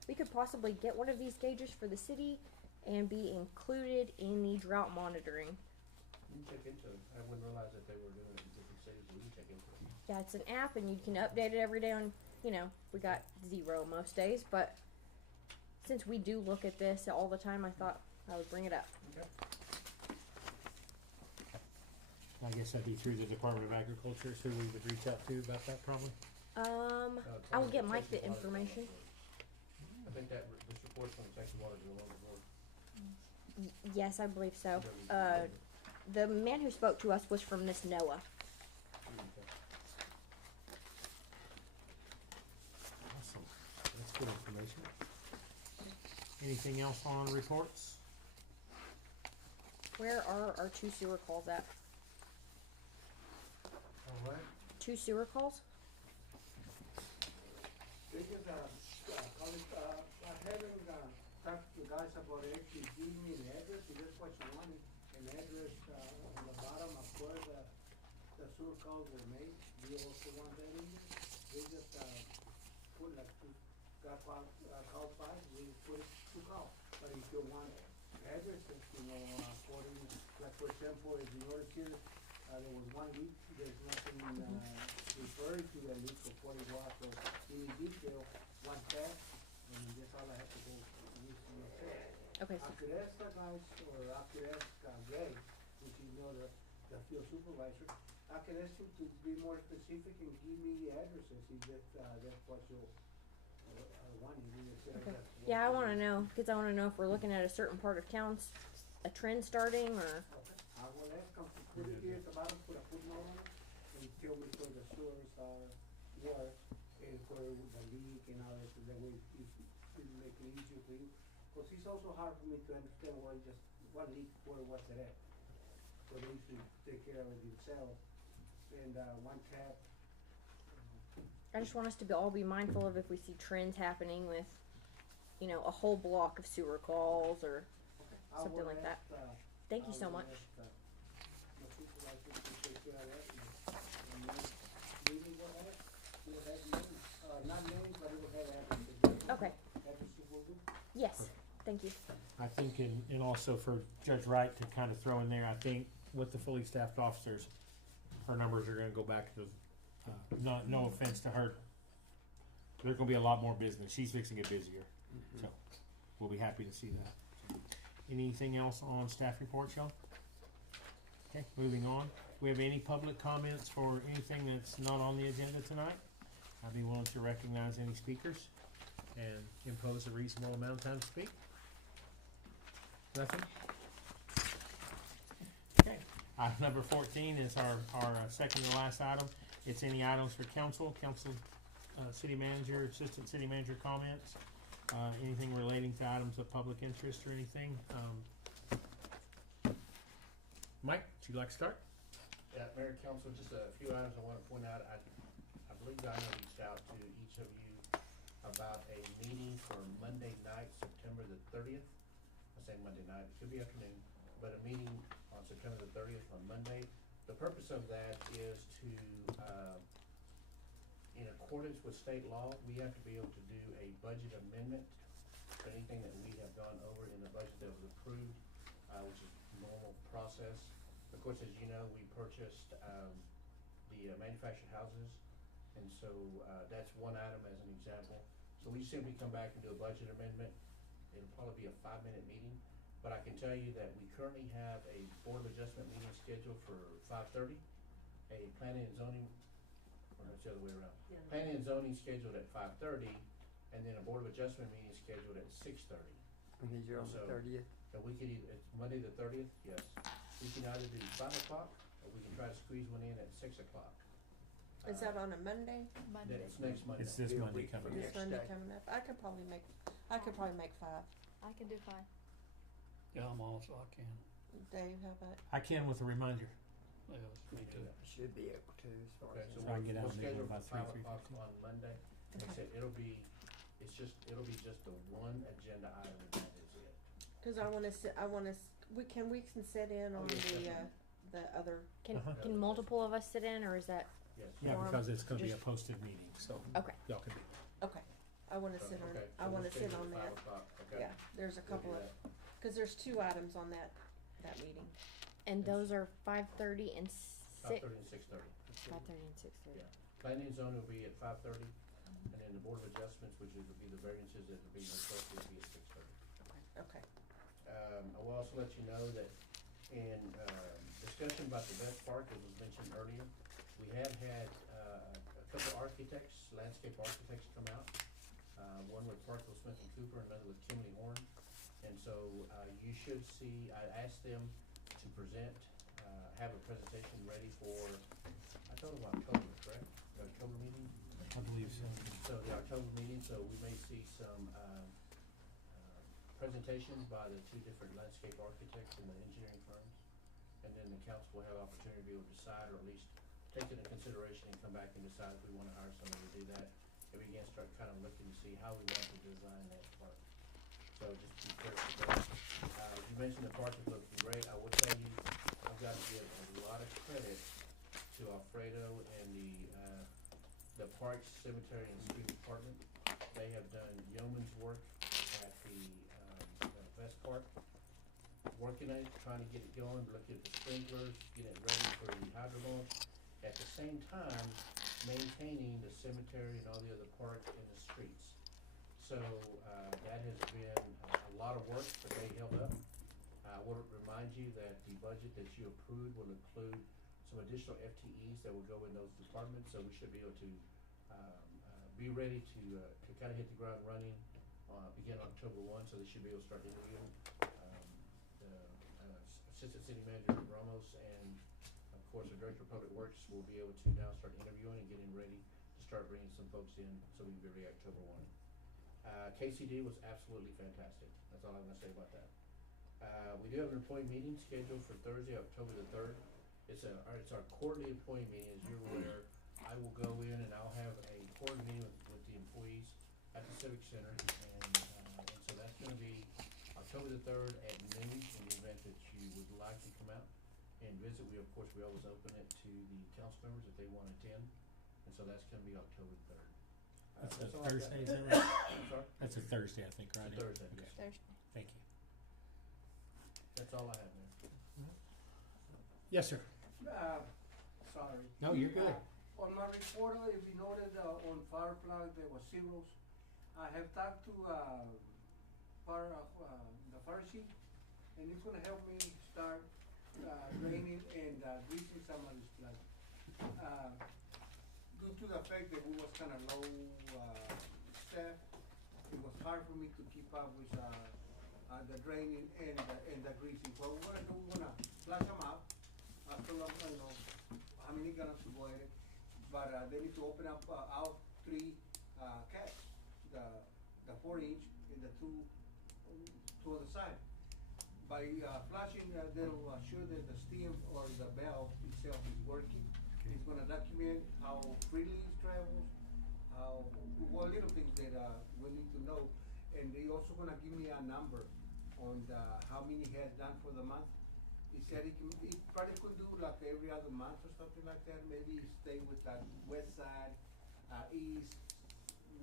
we could possibly get one of these gauges for the city and be included in the drought monitoring. You can check into it. I wouldn't realize that they were doing it in different cities, but you can check into it. Yeah, it's an app and you can update it every day on, we got 0 most days, but since we do look at this all the time, I thought I would bring it up. Okay. I guess that'd be through the Department of Agriculture, is who we would reach out to about that probably. I will get Mike the information. I think that, this report's from the Texas Water Bureau. Yes, I believe so. The man who spoke to us was from Miss Noah. Awesome, that's good information. Anything else on reports? Where are our 2 sewer calls at? All right. 2 sewer calls? they just, call it, I haven't, talked to the guys about it, actually give me an address, if that's what you wanted, an address, on the bottom of where the sewer calls were made, we also want that in there. They just, put like two, got call five, we put two calls, but if you want addresses, according, like for example, if you notice here, there was 1 week, there's nothing, referring to that leak for 40 watts, so in detail, one tap, and that's all I have to go, use to myself. Okay, I so, could ask the guys, or I could ask, Gray, which is, the field supervisor, I could ask him to be more specific and give me the addresses, if that's what you, want, you need to say okay. that's what Yeah, I you wanna need. know, cause I wanna know if we're looking at a certain part of town, a trend starting, or, Okay, I will ask them to put it here at the bottom, put a footnote on it, and tell me where the sewers were, and where the leak and all that, so that way it make it easier for you. Cause it's also hard for me to understand why just one leak, where was it at? So they usually take care of it themselves, and, one tap. I just want us to all be mindful of if we see trends happening with, a whole block of sewer calls or I something will like that. ask, Thank you I so will much. ask, the supervisor to take care of that, and next meeting we'll have, names, not names, but it will have addresses. Okay. Addresses will do? Yes, thank you. I think, and also for Judge Wright to kind of throw in there, I think with the fully staffed officers, her numbers are gonna go back to, no offense to her. There's gonna be a lot more business. She's fixing to get busier, so we'll be happy to see that. Anything else on staff reports, y'all? Okay, moving on. Do we have any public comments for anything that's not on the agenda tonight? I'd be willing to recognize any speakers and impose a reasonable amount of time to speak. Nothing? Okay, item number 14 is our second to last item. It's any items for council, city manager, assistant city manager comments, anything relating to items of public interest or anything. Mike, would you like to start? Yeah, Mayor, Council, just a few items I wanna point out. I believe Dinah reached out to each of you about a meeting for Monday night, September the 30th. I say Monday night, it could be afternoon, but a meeting on September the 30th on Monday. The purpose of that is to, in accordance with state law, we have to be able to do a budget amendment to anything that we have gone over in the budget that was approved, which is normal process. Of course, as you know, we purchased, the manufactured houses, and so, that's one item as an example. So we simply come back and do a budget amendment. It'll probably be a 5-minute meeting, but I can tell you that we currently have a Board of Adjustment meeting scheduled for 5:30, a planning and zoning, or no, it's the other way around. Planning and zoning scheduled at 5:30, and then a Board of Adjustment meeting scheduled at 6:30. And these are on the So- 30th? And we could either, it's Monday the 30th, yes. We can either do 5 o'clock, or we can try to squeeze one in at 6 o'clock. Is that on a Monday? Monday. It's next Monday. It's this Be a Monday week coming from up. This next Monday day. coming up? I could probably make 5. I can do 5. Yeah, I'm also, I can. Dave, how about? I can with a reminder. Yeah, me too. Should be able to, as far Okay, as. so So I can we'll, get out we'll and leave schedule about for 5 3, o'clock 3:15. on Monday. Like I Okay. said, it'll be just the one agenda item, and that is it. Cause we can sit in Oh, on yes, the, definitely. the other, Can multiple of us sit in, or is that, Yes. Yeah, Forum, because it's gonna be a just- posted meeting, so okay. y'all can be. okay, I wanna So, sit on, okay, I so we'll wanna sit schedule on at that. 5 o'clock, okay. Yeah, there's a We'll do couple of, that. cause there's 2 items on that meeting. And those are 5:30 and 6. 5:30 and 6:30. 5:30 and 6:30. Yeah. Planning and zoning will be at 5:30, and then the Board of Adjustments, which will be the variances that will be requested, will be at 6:30. Okay. I will also let you know that in, discussion about the Vest Park, as was mentioned earlier, we have had, a couple architects, landscape architects come out. One with Parkville Smith and Cooper, another with Kimley Horn. And so, you should see, I asked them to present, have a presentation ready for, I told them October, correct? The October meeting? I believe so. So the October meeting, so we may see some, presentations by the 2 different landscape architects and the engineering firms. And then the council will have opportunity to be able to decide, or at least take it into consideration and come back and decide if we wanna hire somebody to do that. and we began to start kind of looking to see how we want to design that park. So just be careful there. You mentioned the park is looking great. I will tell you, I've got to give a lot of credit to Alfredo and the Parks, Cemetery, and Street Department. They have done yeoman's work at the Vest Park, working at it, trying to get it going, looking at the sprinklers, getting it ready for the hydro. At the same time, maintaining the cemetery and all the other parks and the streets. So, that has been a lot of work, but they held up. I want to remind you that the budget that you approved will include some additional FTEs that will go in those departments, so we should be able to, be ready to kind of hit the ground running, begin October 1, so they should be able to start interviewing. The Assistant City Manager Ramos and, of course, the Director of Public Works will be able to now start interviewing and getting ready to start bringing some folks in, so we can be ready October 1. KCD was absolutely fantastic. That's all I'm gonna say about that. We do have an employee meeting scheduled for Thursday, October the 3rd. It's our quarterly employee meeting, as you're aware. I will go in and I'll have a quarterly meeting with the employees at the Civic Center, and so that's gonna be October the 3rd at noon. In the event that you would like to come out and visit, we always open it to the council members if they wanna attend, and so that's gonna be October the 3rd. That's a all I've got. Thursday, is that right? I'm sorry? That's a Thursday, I think, right? It's a Thursday, Okay. yes. Thursday. Thank you. That's all I have, Mayor. Yes, sir. Sorry. No, you're good. On my report, if you noted, on Firefly, there was zeros. I have talked to, the fire chief, and it's gonna help me start, draining and, greasing some of this plant. Due to the fact that we was kinda low, staff, it was hard for me to keep up with, the draining and the greasing. What we're gonna do, we're gonna flush them out, fill up, you know, how many gallons to go in it. But, they need to open up, out 3, caps, the 4-inch and the two on the side. By, flushing, they'll assure that the steam or the valve itself is working. It's gonna document how freely it travels, what little things that, we need to know. And they also gonna give me a number on how many he has done for the month. He said he probably could do like every other month or something like that, maybe stay with the west side, east,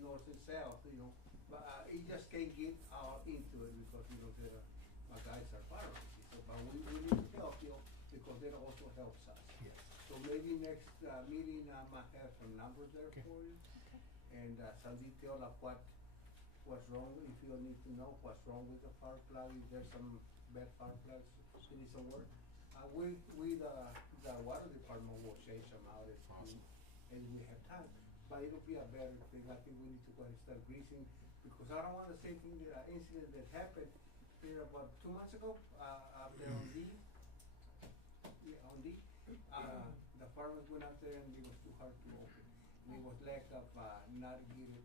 north and south, you know. But, he just can't get, into it because, you know, my guys are firemen. So, but we need to help you because that also helps us. Yes. So maybe next, meeting, I might have some numbers there Okay. for you. And, some detail of what's wrong, if you need to know what's wrong with the fire plug, if there's some bad fire plugs, that need some work. The water department will change them out if Awesome. and we have time. But it'll be a better thing. I think we need to go ahead and start greasing, because I don't want the same thing, that incident that happened here about 2 months ago, up there on D. Yeah, on D. The farmers went out there and it was too hard to open. And it was lack of, not getting them,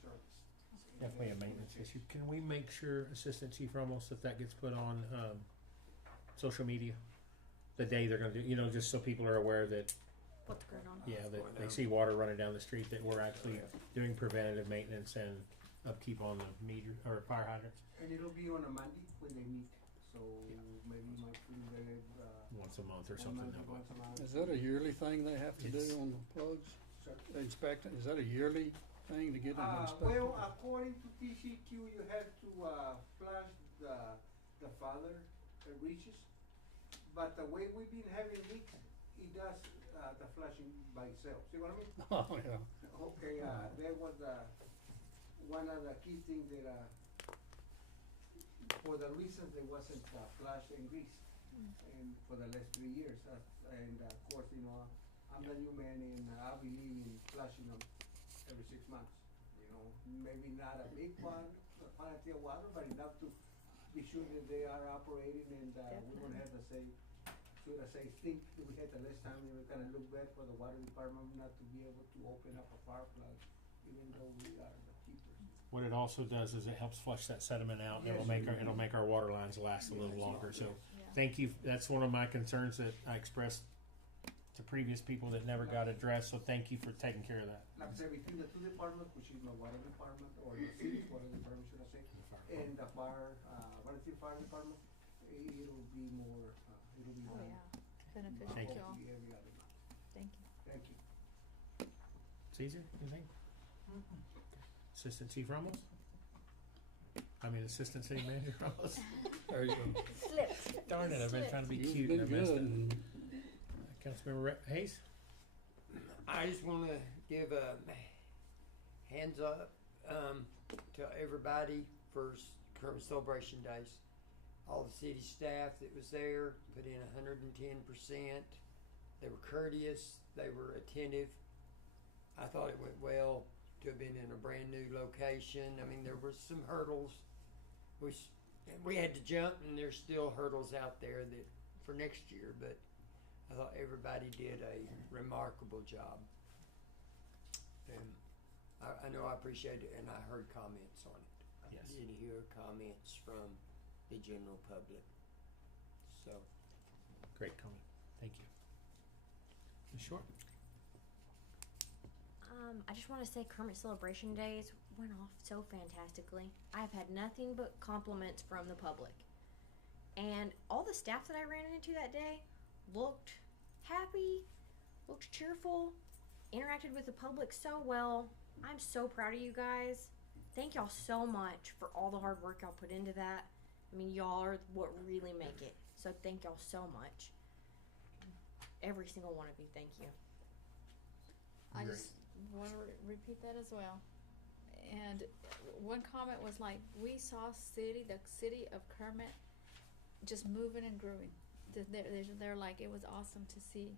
service. Definitely a maintenance issue. Can we make sure, Assistant Chief Ramos, if that gets put on, social media? The day they're gonna do, you know, just so people are aware that, What's going on? yeah, that they see water running down the street, that we're actually doing preventative maintenance and upkeep on the meter, or fire hydrants. And it'll be on a Monday when they meet, so maybe you might put it there, Once a month or one something Monday, that way. once a month. Is that a yearly thing they have to It's- do on the plugs? Sir? They inspect it, is that a yearly thing to get them inspected? Well, according to TCQ, you have to, flush the father reaches. But the way we've been having leaks, it does, the flushing by itself, see what I mean? Oh, yeah. Okay, there was, one of the key things that, for the reasons there wasn't, flush and grease. And for the last 3 years, and of course, you know, I'm the new man and I believe in flushing them every 6 months. You know, maybe not a big quantity of water, but enough to be sure that they are operating and, we don't have the same, should I say, stink that we had the last time. We were gonna look bad for the water department not to be able to open up a fire plug, even though we are the keepers. What it also does is it helps flush that sediment out, and it'll make our water lines last a little longer, so. Yeah. Thank you, that's one of my concerns that I expressed to previous people that never got addressed, so thank you for taking care of that. Like I said, between the two departments, which is the water department, or the city's water department, should I say, and the fire, volunteer fire department, it'll be more, it'll be Oh, done. yeah, beneficial Thank to you. all. Hopefully every other month. Thank you. Thank you. Caesar, anything? Assistant Chief Ramos? I mean, Assistant City Manager Ramos? There you go. Slipped. Darn it, I've been trying to be You've cute been and I messed good. it. And Councilmember Hayes? I just want to give a hands up to everybody for Kermit Celebration Days. All the city staff that was there put in 110%. They were courteous. They were attentive. I thought it went well to have been in a brand new location. I mean, there were some hurdles, which we had to jump, and there's still hurdles out there that for next year. But I thought everybody did a remarkable job. And I know I appreciate it, and I heard comments on it. Yes. I did hear comments from the general public. So, Great comment. Thank you. Ms. Short? I just want to say Kermit Celebration Days went off so fantastically. I've had nothing but compliments from the public. And all the staff that I ran into that day looked happy, looked cheerful, interacted with the public so well. I'm so proud of you guys. Thank y'all so much for all the hard work y'all put into that. I mean, y'all are what really make it. So thank y'all so much. Every single one of you, thank you. I Great. just want to repeat that as well. And one comment was like, we saw the city of Kermit, just moving and growing. They're like, it was awesome to see,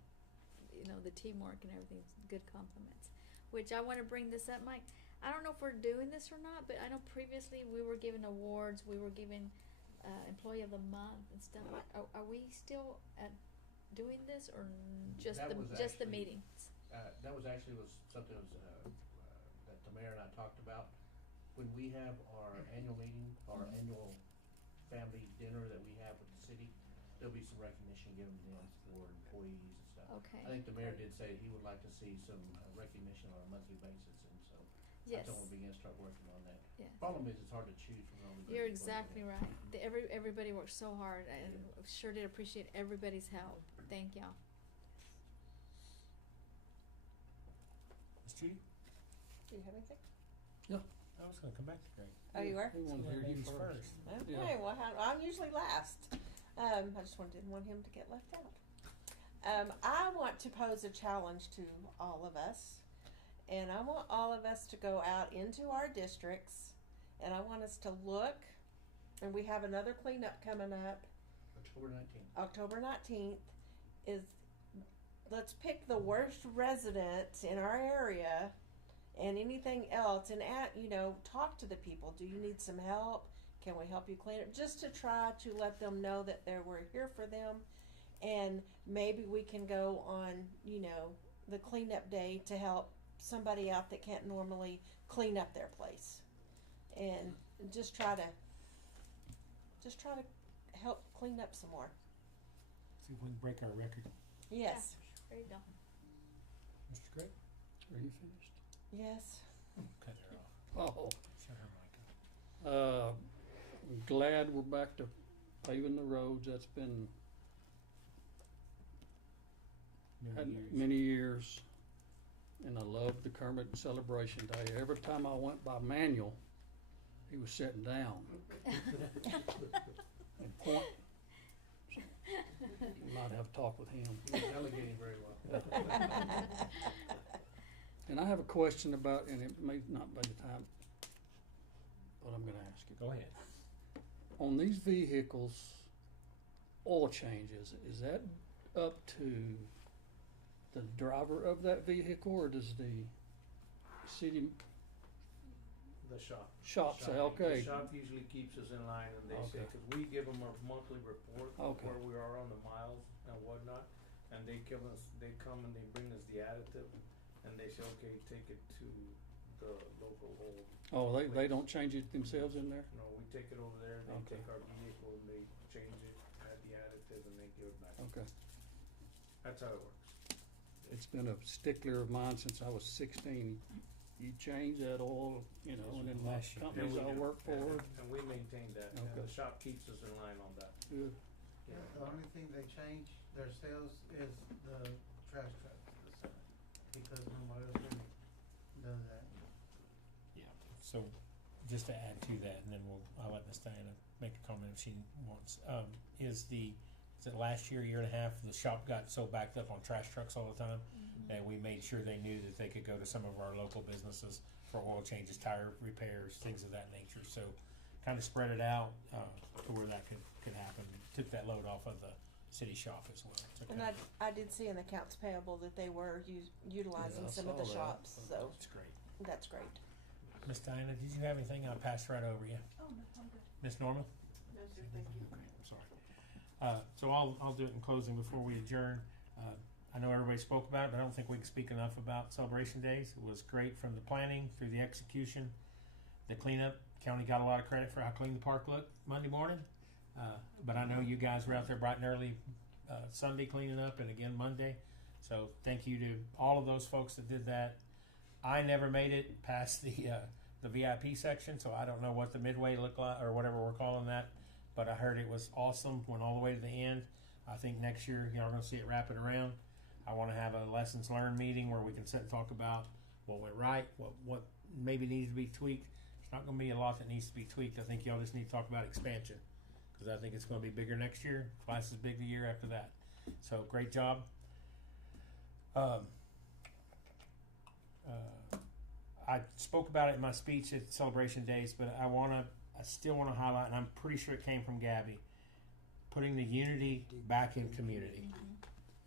the teamwork and everything. Good compliments. Which I want to bring this up, Mike. I don't know if we're doing this or not, but I know previously we were given awards. We were given Employee of the Month and stuff. Are we still doing this, or just That the was just the actually- meetings? That was something that the mayor and I talked about. When we have our annual meeting, our annual family dinner that we have with the city, there'll be some recognition given to them for employees and stuff. Okay. I think the mayor did say he would like to see some recognition on a monthly basis, and so Yes. I told him to begin to start working on that. Yes. Problem is, it's hard to choose from all the. You're great people exactly we have. right. Everybody worked so hard, and sure did appreciate everybody's help. Thank y'all. Ms. Judy? Do you have anything? I was gonna come back to Greg. Oh, you were? we want to hear you Ladies first. Okay, Yeah. well, I'm usually last. I just didn't want him to get left out. I want to pose a challenge to all of us, and I want all of us to go out into our districts, and I want us to look, and we have another cleanup coming up, October 19th, let's pick the worst residents in our area and anything else, and talk to the people. Do you need some help? Can we help you clean it? Just to try to let them know that we're here for them, and maybe we can go on, the cleanup day to help somebody out that can't normally clean up their place, and just try to help clean up some more. See if we can break our record. Yes. There you go. Mr. Greg? Are you finished? Yes. Cut her off. Oh, Shut her mic off. I'm glad we're back to paving the roads. That's been many years. And I love the Kermit Celebration Day. Every time I went by Manuel, he was sitting down. And point. You might have a talk with him. He was delegating very well. And I have a question about, and it may not be the time, but I'm gonna ask you. Go ahead. On these vehicles, oil changes, is that up to the driver of that vehicle, or does the city The shop. shop say, The okay, shop usually keeps us in line, and they say, Okay. because we give them a monthly report of Okay. where we are on the miles and whatnot, and they come and they bring us the additive, and they say, okay, take it to the local oil. oh, they don't change it themselves in there? No, we take it over there, they Okay. take our vehicle and they change it, add the additive, and they give it back. Okay, That's how it works. it's been a stickler of mine since I was 16. You change that oil, you know, and then my companies I work for. And we maintain that, and Okay. the shop keeps us in line on that. Good. Yeah. The only thing they change their sales is the trash trucks, because nobody else really does that. Yeah, so just to add to that, and then I'll let Miss Diana make a comment if she wants, is it last year and a half, the shop got so backed up on trash trucks all the time that we made sure they knew that they could go to some of our local businesses for oil changes, tire repairs, things of that nature. So kind of spread it out to where that could happen. Took that load off of the city shop as well. So And I did see in accounts payable that they were utilizing Yeah, I some of the saw that. shops, so That's great. that's great. Miss Diana, did you have anything? I passed right over you. Oh, no, I'm good. Miss Norman? No, sir, thank you. Okay, I'm sorry. So I'll do it in closing before we adjourn. I know everybody spoke about it, but I don't think we can speak enough about Celebration Days. It was great from the planning through the execution, the cleanup. County got a lot of credit for how clean the park looked Monday morning. But I know you guys were out there bright and early Sunday cleaning up, and again Monday. So thank you to all of those folks that did that. I never made it past the VIP section, so I don't know what the midway looked like or whatever we're calling that. But I heard it was awesome. Went all the way to the end. I think next year y'all are going to see it wrapping around. I want to have a lessons learned meeting where we can sit and talk about what went right, what maybe needs to be tweaked. It's not going to be a lot that needs to be tweaked. I think y'all just need to talk about expansion, because I think it's going to be bigger next year, twice as big the year after that. So great job. I spoke about it in my speech at Celebration Days, but I still want to highlight, and I'm pretty sure it came from Gabby, putting the unity back in community.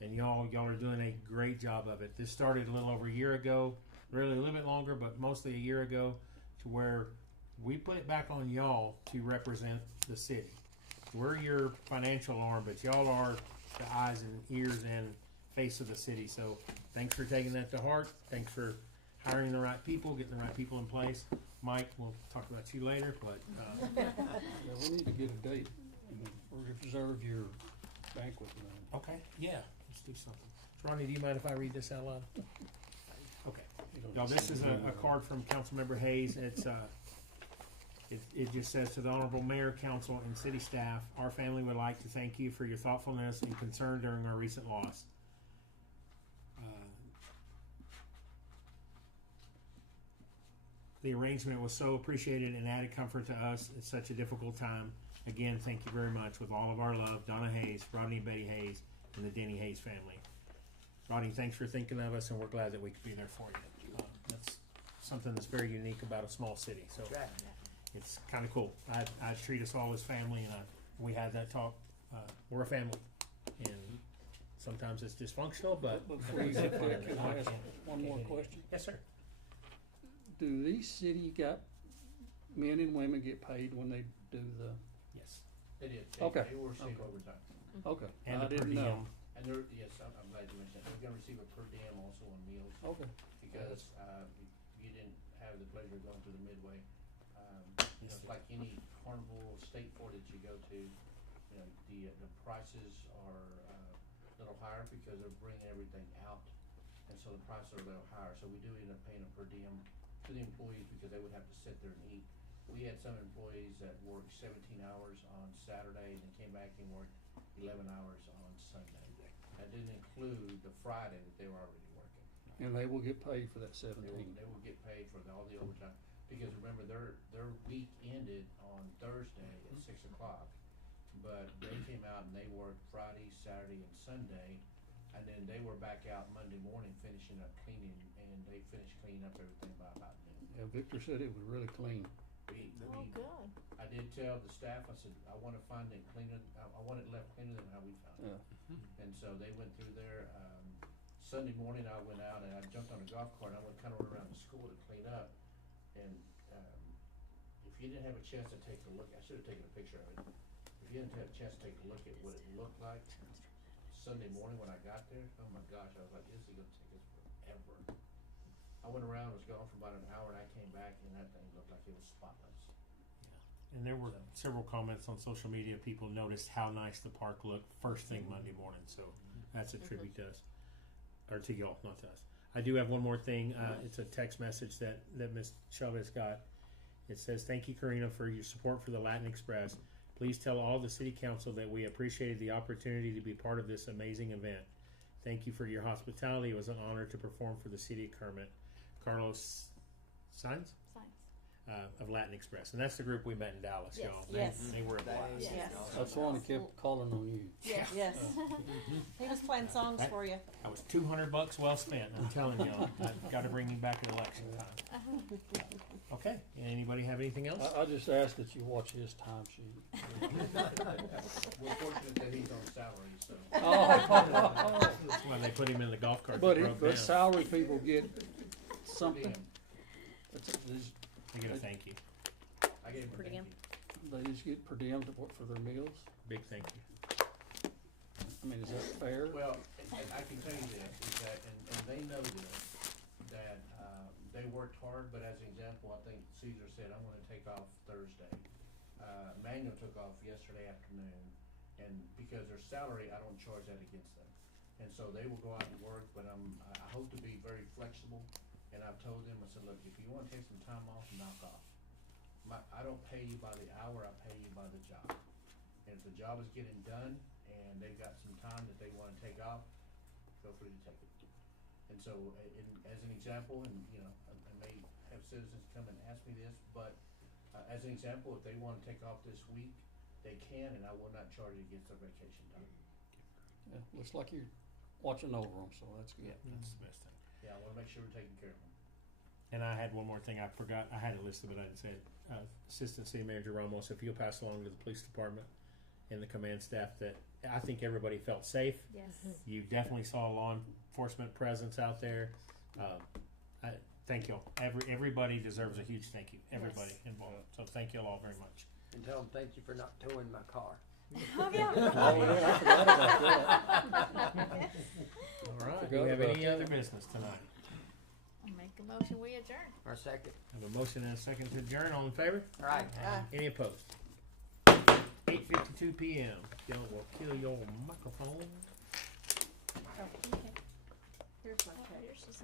And y'all are doing a great job of it. This started a little over a year ago, really a little bit longer, but mostly a year ago, to where we put it back on y'all to represent the city. We're your financial arm, but y'all are the eyes and ears and face of the city. So thanks for taking that to heart. Thanks for hiring the right people, getting the right people in place. Mike, we'll talk about you later, but Yeah, we need to get a date or reserve your banquet. okay, yeah, let's do something. Ronnie, do you mind if I read this out loud? Okay. Y'all, this is a card from Councilmember Hayes. It's it just says, to the Honorable Mayor, Council, and City staff, our family would like to thank you for your thoughtfulness and concern during our recent loss. The arrangement was so appreciated and added comfort to us at such a difficult time. Again, thank you very much. With all of our love, Donna Hayes, Rodney and Betty Hayes, and the Denny Hayes family. Rodney, thanks for thinking of us, and we're glad that we could be there for you. That's something that's very unique about a small city. So it's kind of cool. I treat us all as family, and we had that talk. We're a family, and sometimes it's dysfunctional, but Before you get there, can I ask one more question? Yes, sir. Do these city men and women get paid when they do the? Yes. They did. Okay. They will receive Okay. overtime. Okay. And I the per didn't know. diem. And they're, yes, I'm glad you mentioned that. They're gonna receive a per diem also on meals. Okay. Because, you didn't have the pleasure of going to the Midway. You know, it's like any carnival, state fair that you go to, you know, the prices are, a little higher because they're bringing everything out. And so the prices are a little higher, so we do end up paying a per diem to the employees because they would have to sit there and eat. We had some employees that worked 17 hours on Saturday and then came back and worked 11 hours on Sunday. That didn't include the Friday that they were already working. And they will get paid for that 17. They will get paid for all the overtime, because remember, their week ended on Thursday at 6 o'clock. But they came out and they worked Friday, Saturday, and Sunday, and then they were back out Monday morning finishing up cleaning, and they finished cleaning up everything by about noon. Yeah, Victor said it was really clean. Good. I did tell the staff, I said, I wanna find it cleaner, I want it left cleaner than how we found it. Yeah. And so they went through there, Sunday morning I went out and I jumped on a golf cart and I went kinda went around the school to clean up. And, if you didn't have a chance to take a look, I should've taken a picture of it. If you didn't have a chance to take a look at what it looked like Sunday morning when I got there, oh my gosh, I was like, this is gonna take us forever. I went around, was gone for about an hour, and I came back and that thing looked like it was spotless. And there were several comments on social media. People noticed how nice the park looked first thing Monday morning. So that's a tribute to us. or to y'all, not to us. I do have one more thing. It's a text message that Ms. Chavez got. It says, "Thank you, Karina, for your support for the Latin Express. Please tell all the city council that we appreciated the opportunity to be part of this amazing event. Thank you for your hospitality. It was an honor to perform for the city of Kermit." Carlos Sainz? Of Latin Express. And that's the group we met in Dallas, Yes. y'all. Yes. They were a blast. Yes. That's why I kept calling on you. Yes. He was playing songs That- for you. That was $200 well spent. I'm telling y'all. I've got to bring you back at election time. Okay. Anybody have anything else? I just ask that you watch his time sheet. We're fortunate that he's on salary, so. That's why they put him in the golf cart. But that broke but down. salary people get something. They get a thank you. I gave him a Per thank diem. you. They just get per diem to work for their meals. Big thank you. I mean, is that fair? Well, and I can tell you this, is that, and they know this, that, they worked hard, but as an example, I think Caesar said, I'm gonna take off Thursday. Manuel took off yesterday afternoon, and because their salary, I don't charge that against them. And so they will go out and work, but I hope to be very flexible, and I've told them, I said, look, if you wanna take some time off, knock off. I don't pay you by the hour, I pay you by the job. And if the job is getting done, and they've got some time that they wanna take off, feel free to take it. And so, as an example, and you know, I may have citizens come and ask me this, but as an example, if they wanna take off this week, they can, and I will not charge it against their vacation time. Yeah, looks like you're watching over them, so that's good. Yeah, that's the best thing. Yeah, I wanna make sure we're taking care of them. And I had one more thing I forgot. I had it listed, but I didn't say it. Assistant City Manager Ramos, if you'll pass along to the police department and the command staff that I think everybody felt safe. Yes. You definitely saw a law enforcement presence out there. I thank y'all. Everybody deserves a huge thank you. Everybody involved. So thank you all very much. And tell them thank you for not towing my car. Oh, yeah. Oh, yeah, I forgot about that. All right. Do Forgot we have about any that. other business tonight? I'll make a motion, we adjourn. Our second. I have a motion and a second to adjourn. All in favor? All right. Any opposed? 8:52 p.m. Y'all will kill your microphone. Oh, okay. Here's my Oh, cake. yours is-